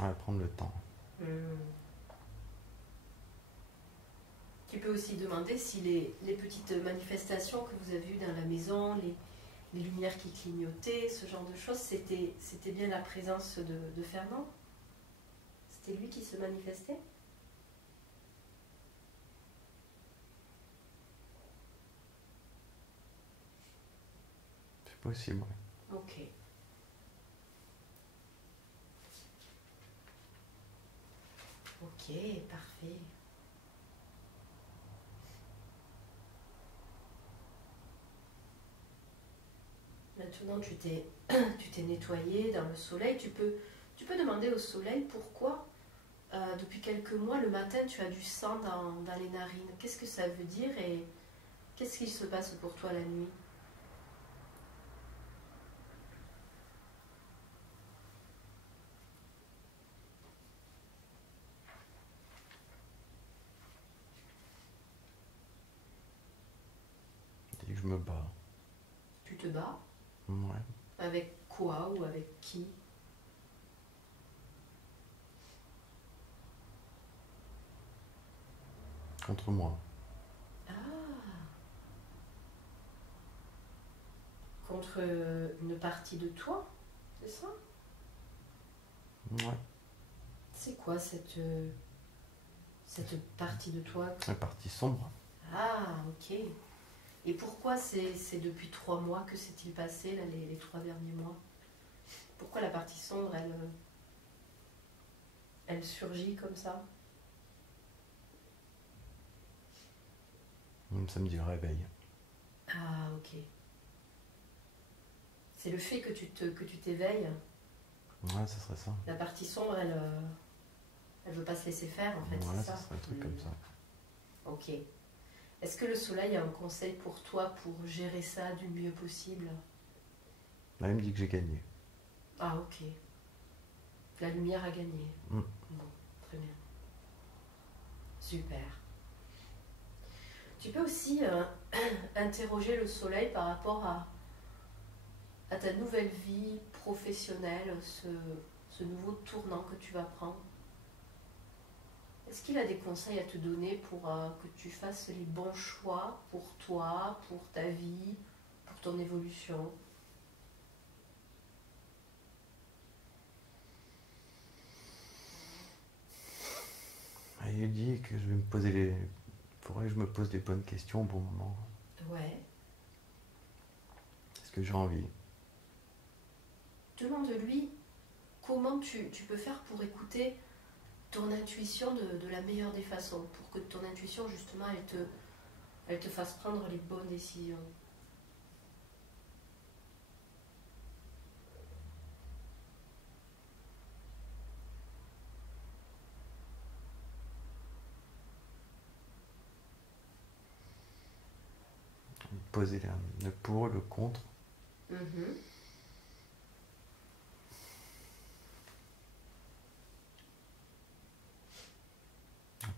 Ouais, prendre le temps. Hmm. Tu peux aussi demander si les petites manifestations que vous avez eues dans la maison, les lumières qui clignotaient, ce genre de choses, c'était bien la présence de Fernand? C'était lui qui se manifestait? C'est possible, ouais. Ok. Ok, parfait. Maintenant, tu t'es nettoyé dans le soleil. Tu peux demander au soleil pourquoi, depuis quelques mois, le matin, tu as du sang dans les narines. Qu'est-ce que ça veut dire et qu'est-ce qui se passe pour toi la nuit? Dès que je me bats. Tu te bats? Ouais. Avec quoi ou avec qui? Contre moi. Ah, contre une partie de toi, c'est ça? Ouais. C'est quoi cette partie de toi? La partie sombre. Ah, ok. Et pourquoi c'est depuis 3 mois que s'est-il passé, là, les 3 derniers mois? Pourquoi la partie sombre, elle surgit comme ça? Samedi, le réveil. Ah, ok. C'est le fait que tu t'éveilles. Ouais, ça serait ça. La partie sombre, elle veut pas se laisser faire, en fait, Ouais, c'est ça ça? serait un truc comme ça. Ok. Est-ce que le soleil a un conseil pour toi pour gérer ça du mieux possible? Là, il me dit que j'ai gagné. Ah, ok. La lumière a gagné. Mm. Bon, très bien. Super. Tu peux aussi interroger le soleil par rapport à ta nouvelle vie professionnelle, ce nouveau tournant que tu vas prendre. Est-ce qu'il a des conseils à te donner pour que tu fasses les bons choix pour toi, pour ta vie, pour ton évolution? Et il dit que je vais me poser les... faudrait que je me pose des bonnes questions au bon moment. Ouais. Est-ce que j'ai envie? Demande-lui comment tu peux faire pour écouter ton intuition de la meilleure des façons, pour que ton intuition, justement, elle te fasse prendre les bonnes décisions. Poser le pour, le contre. Mhm.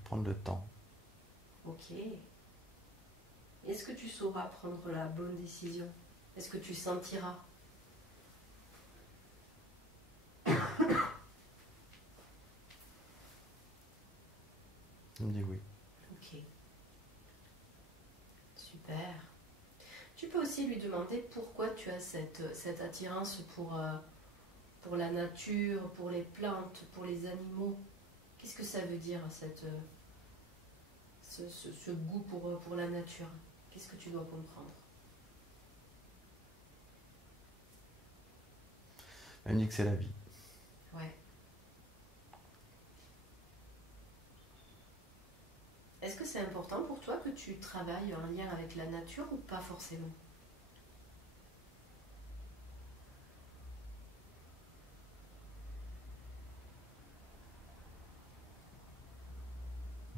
Prendre le temps. Ok. Est-ce que tu sauras prendre la bonne décision? Est-ce que tu sentiras? Il me dit oui. Ok. Super. Tu peux aussi lui demander pourquoi tu as cette attirance pour la nature, pour les plantes, pour les animaux. Qu'est-ce que ça veut dire, ce goût pour la nature? Qu'est-ce que tu dois comprendre? Elle me dit que c'est la vie. Ouais. Est-ce que c'est important pour toi que tu travailles en lien avec la nature ou pas forcément?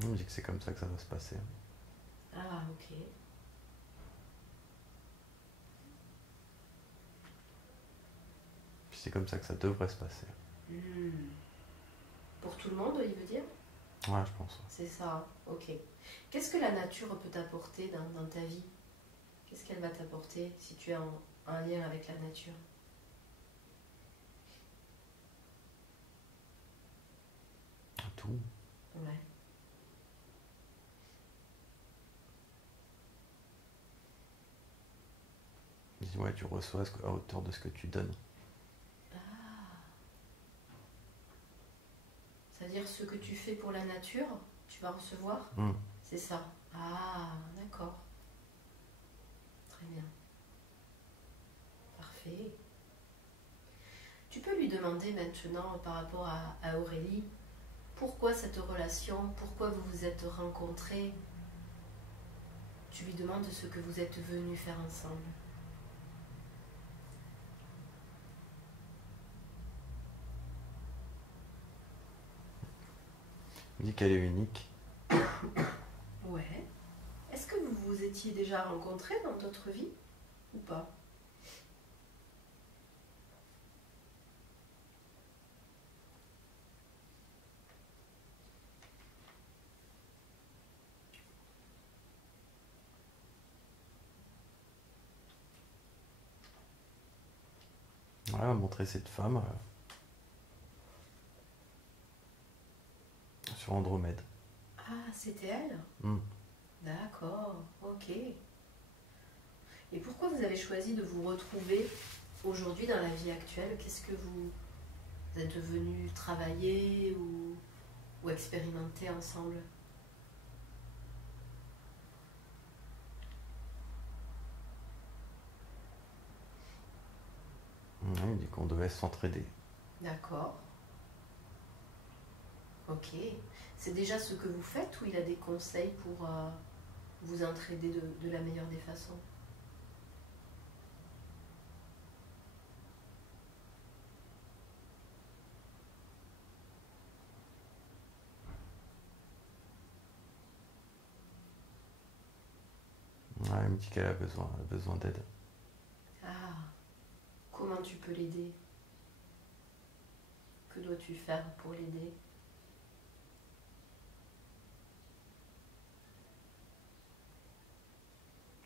Il me dit que c'est comme ça que ça va se passer. Ah, ok. Puis c'est comme ça que ça devrait se passer. Hmm. Pour tout le monde, il veut dire? Ouais, je pense. C'est ça, ok. Qu'est-ce que la nature peut t'apporter dans ta vie? Qu'est-ce qu'elle va t'apporter si tu es en lien avec la nature? Tout. Ouais. Il dit ouais, tu reçois à hauteur de ce que tu donnes. C'est-à-dire ce que tu fais pour la nature, tu vas recevoir? Mm. C'est ça. Ah, d'accord. Très bien. Parfait. Tu peux lui demander maintenant par rapport à Aurélie, pourquoi cette relation, pourquoi vous vous êtes rencontrés. Tu lui demandes ce que vous êtes venus faire ensemble. Elle me dit qu'elle est unique. Ouais. Est-ce que vous vous étiez déjà rencontrés dans d'autres vies ou pas? Voilà, elle m'a montré cette femme sur Andromède. Ah, c'était elle? Hmm. D'accord, ok. Et pourquoi vous avez choisi de vous retrouver aujourd'hui dans la vie actuelle? Qu'est-ce que vous êtes venus travailler ou expérimenter ensemble? Elle me dit qu'on devait s'entraider. D'accord. Ok. C'est déjà ce que vous faites ou il a des conseils pour vous entraider de la meilleure des façons? Ouais, elle me dit qu'elle a besoin d'aide. Ah, comment tu peux l'aider? Que dois-tu faire pour l'aider?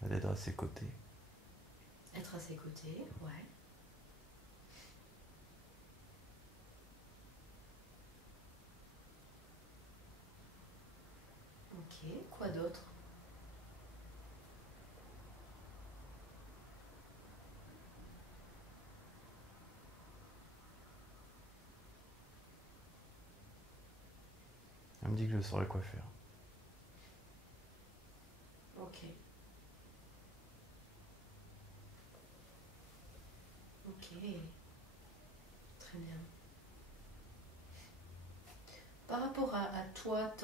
Elle aide à ses côtés. Être à ses côtés, ouais. Ok, quoi d'autre? Elle me dit que je saurais quoi faire. Ok. Ok. Très bien. Par rapport à toi,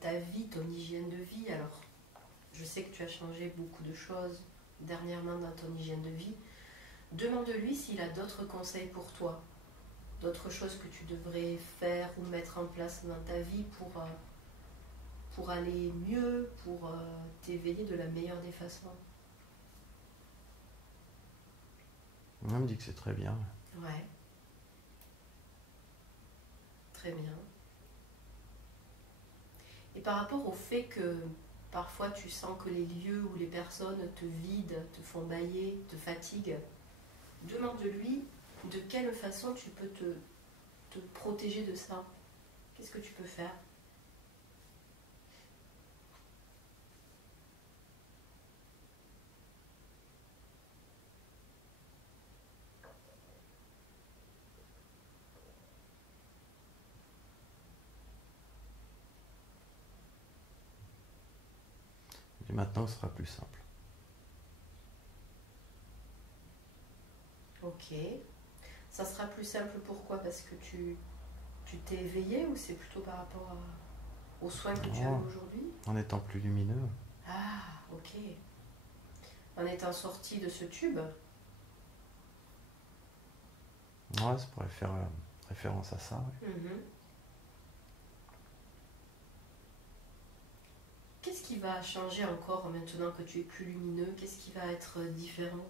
ta vie, ton hygiène de vie, alors je sais que tu as changé beaucoup de choses dernièrement dans ton hygiène de vie. Demande-lui s'il a d'autres conseils pour toi, d'autres choses que tu devrais faire ou mettre en place dans ta vie pour aller mieux, pour t'éveiller de la meilleure des façons. Elle me dit que c'est très bien. Ouais. Très bien. Et par rapport au fait que parfois tu sens que les lieux ou les personnes te vident, te font bâiller, te fatiguent, demande-lui de quelle façon tu peux te protéger de ça. Qu'est-ce que tu peux faire? Et maintenant, ce sera plus simple. Ok. Ça sera plus simple pourquoi? Parce que tu t'es éveillé ou c'est plutôt par rapport aux soins que tu as eu aujourd'hui? En étant plus lumineux. Ah, ok. En étant sorti de ce tube? Ouais, ça pourrait faire référence à ça. Ouais. Mhm. Qu'est-ce qui va changer encore maintenant que tu es plus lumineux? Qu'est-ce qui va être différent?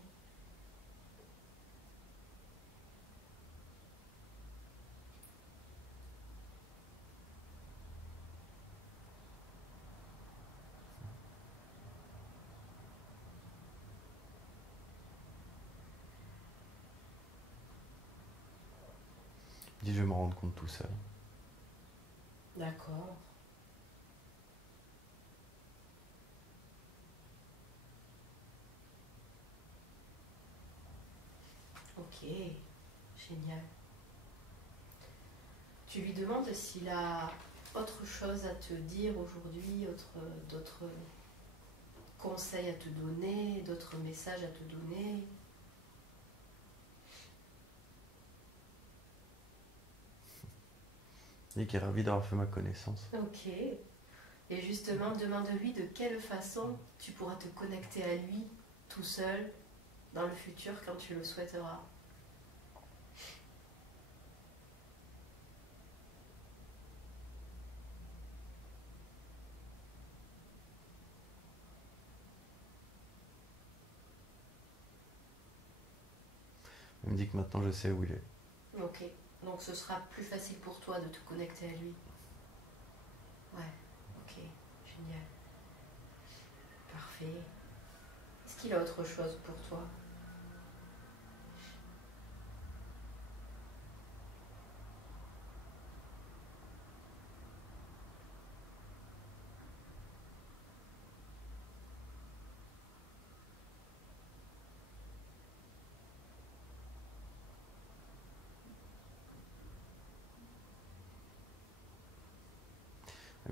Je dis, je vais me rendre compte tout seul. D'accord. Ok, génial. Tu lui demandes s'il a autre chose à te dire aujourd'hui, d'autres conseils à te donner, d'autres messages à te donner. Et qui est ravi d'avoir fait ma connaissance. Ok. Et justement, demande-lui de quelle façon tu pourras te connecter à lui tout seul dans le futur quand tu le souhaiteras. Il me dit que maintenant je sais où il est. Ok. Donc ce sera plus facile pour toi de te connecter à lui. Ouais. Ok. Génial. Parfait. Est-ce qu'il a autre chose pour toi?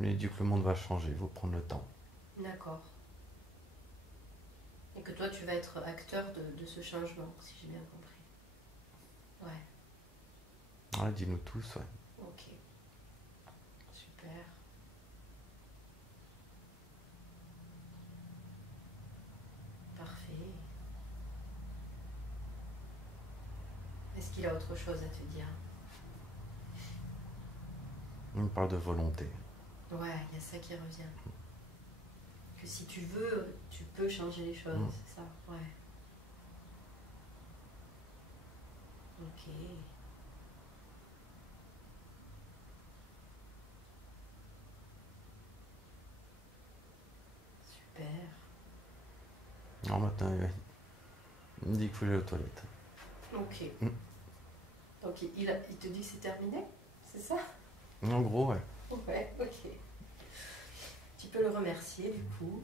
Il me dit que le monde va changer, il faut prendre le temps. D'accord. Et que toi, tu vas être acteur de ce changement, si j'ai bien compris. Ouais. Ouais, dis-nous tous, ouais. Ok. Super. Parfait. Est-ce qu'il a autre chose à te dire? Il me parle de volonté. Ouais, il y a ça qui revient. Que si tu veux, tu peux changer les choses, c'est ça? Ouais. Ok. Super. Non, maintenant, il me dit qu'il faut que j'aille aux toilettes. Ok. Donc il te dit que c'est terminé? C'est ça? En gros, ouais. Ouais, ok. Tu peux le remercier du coup.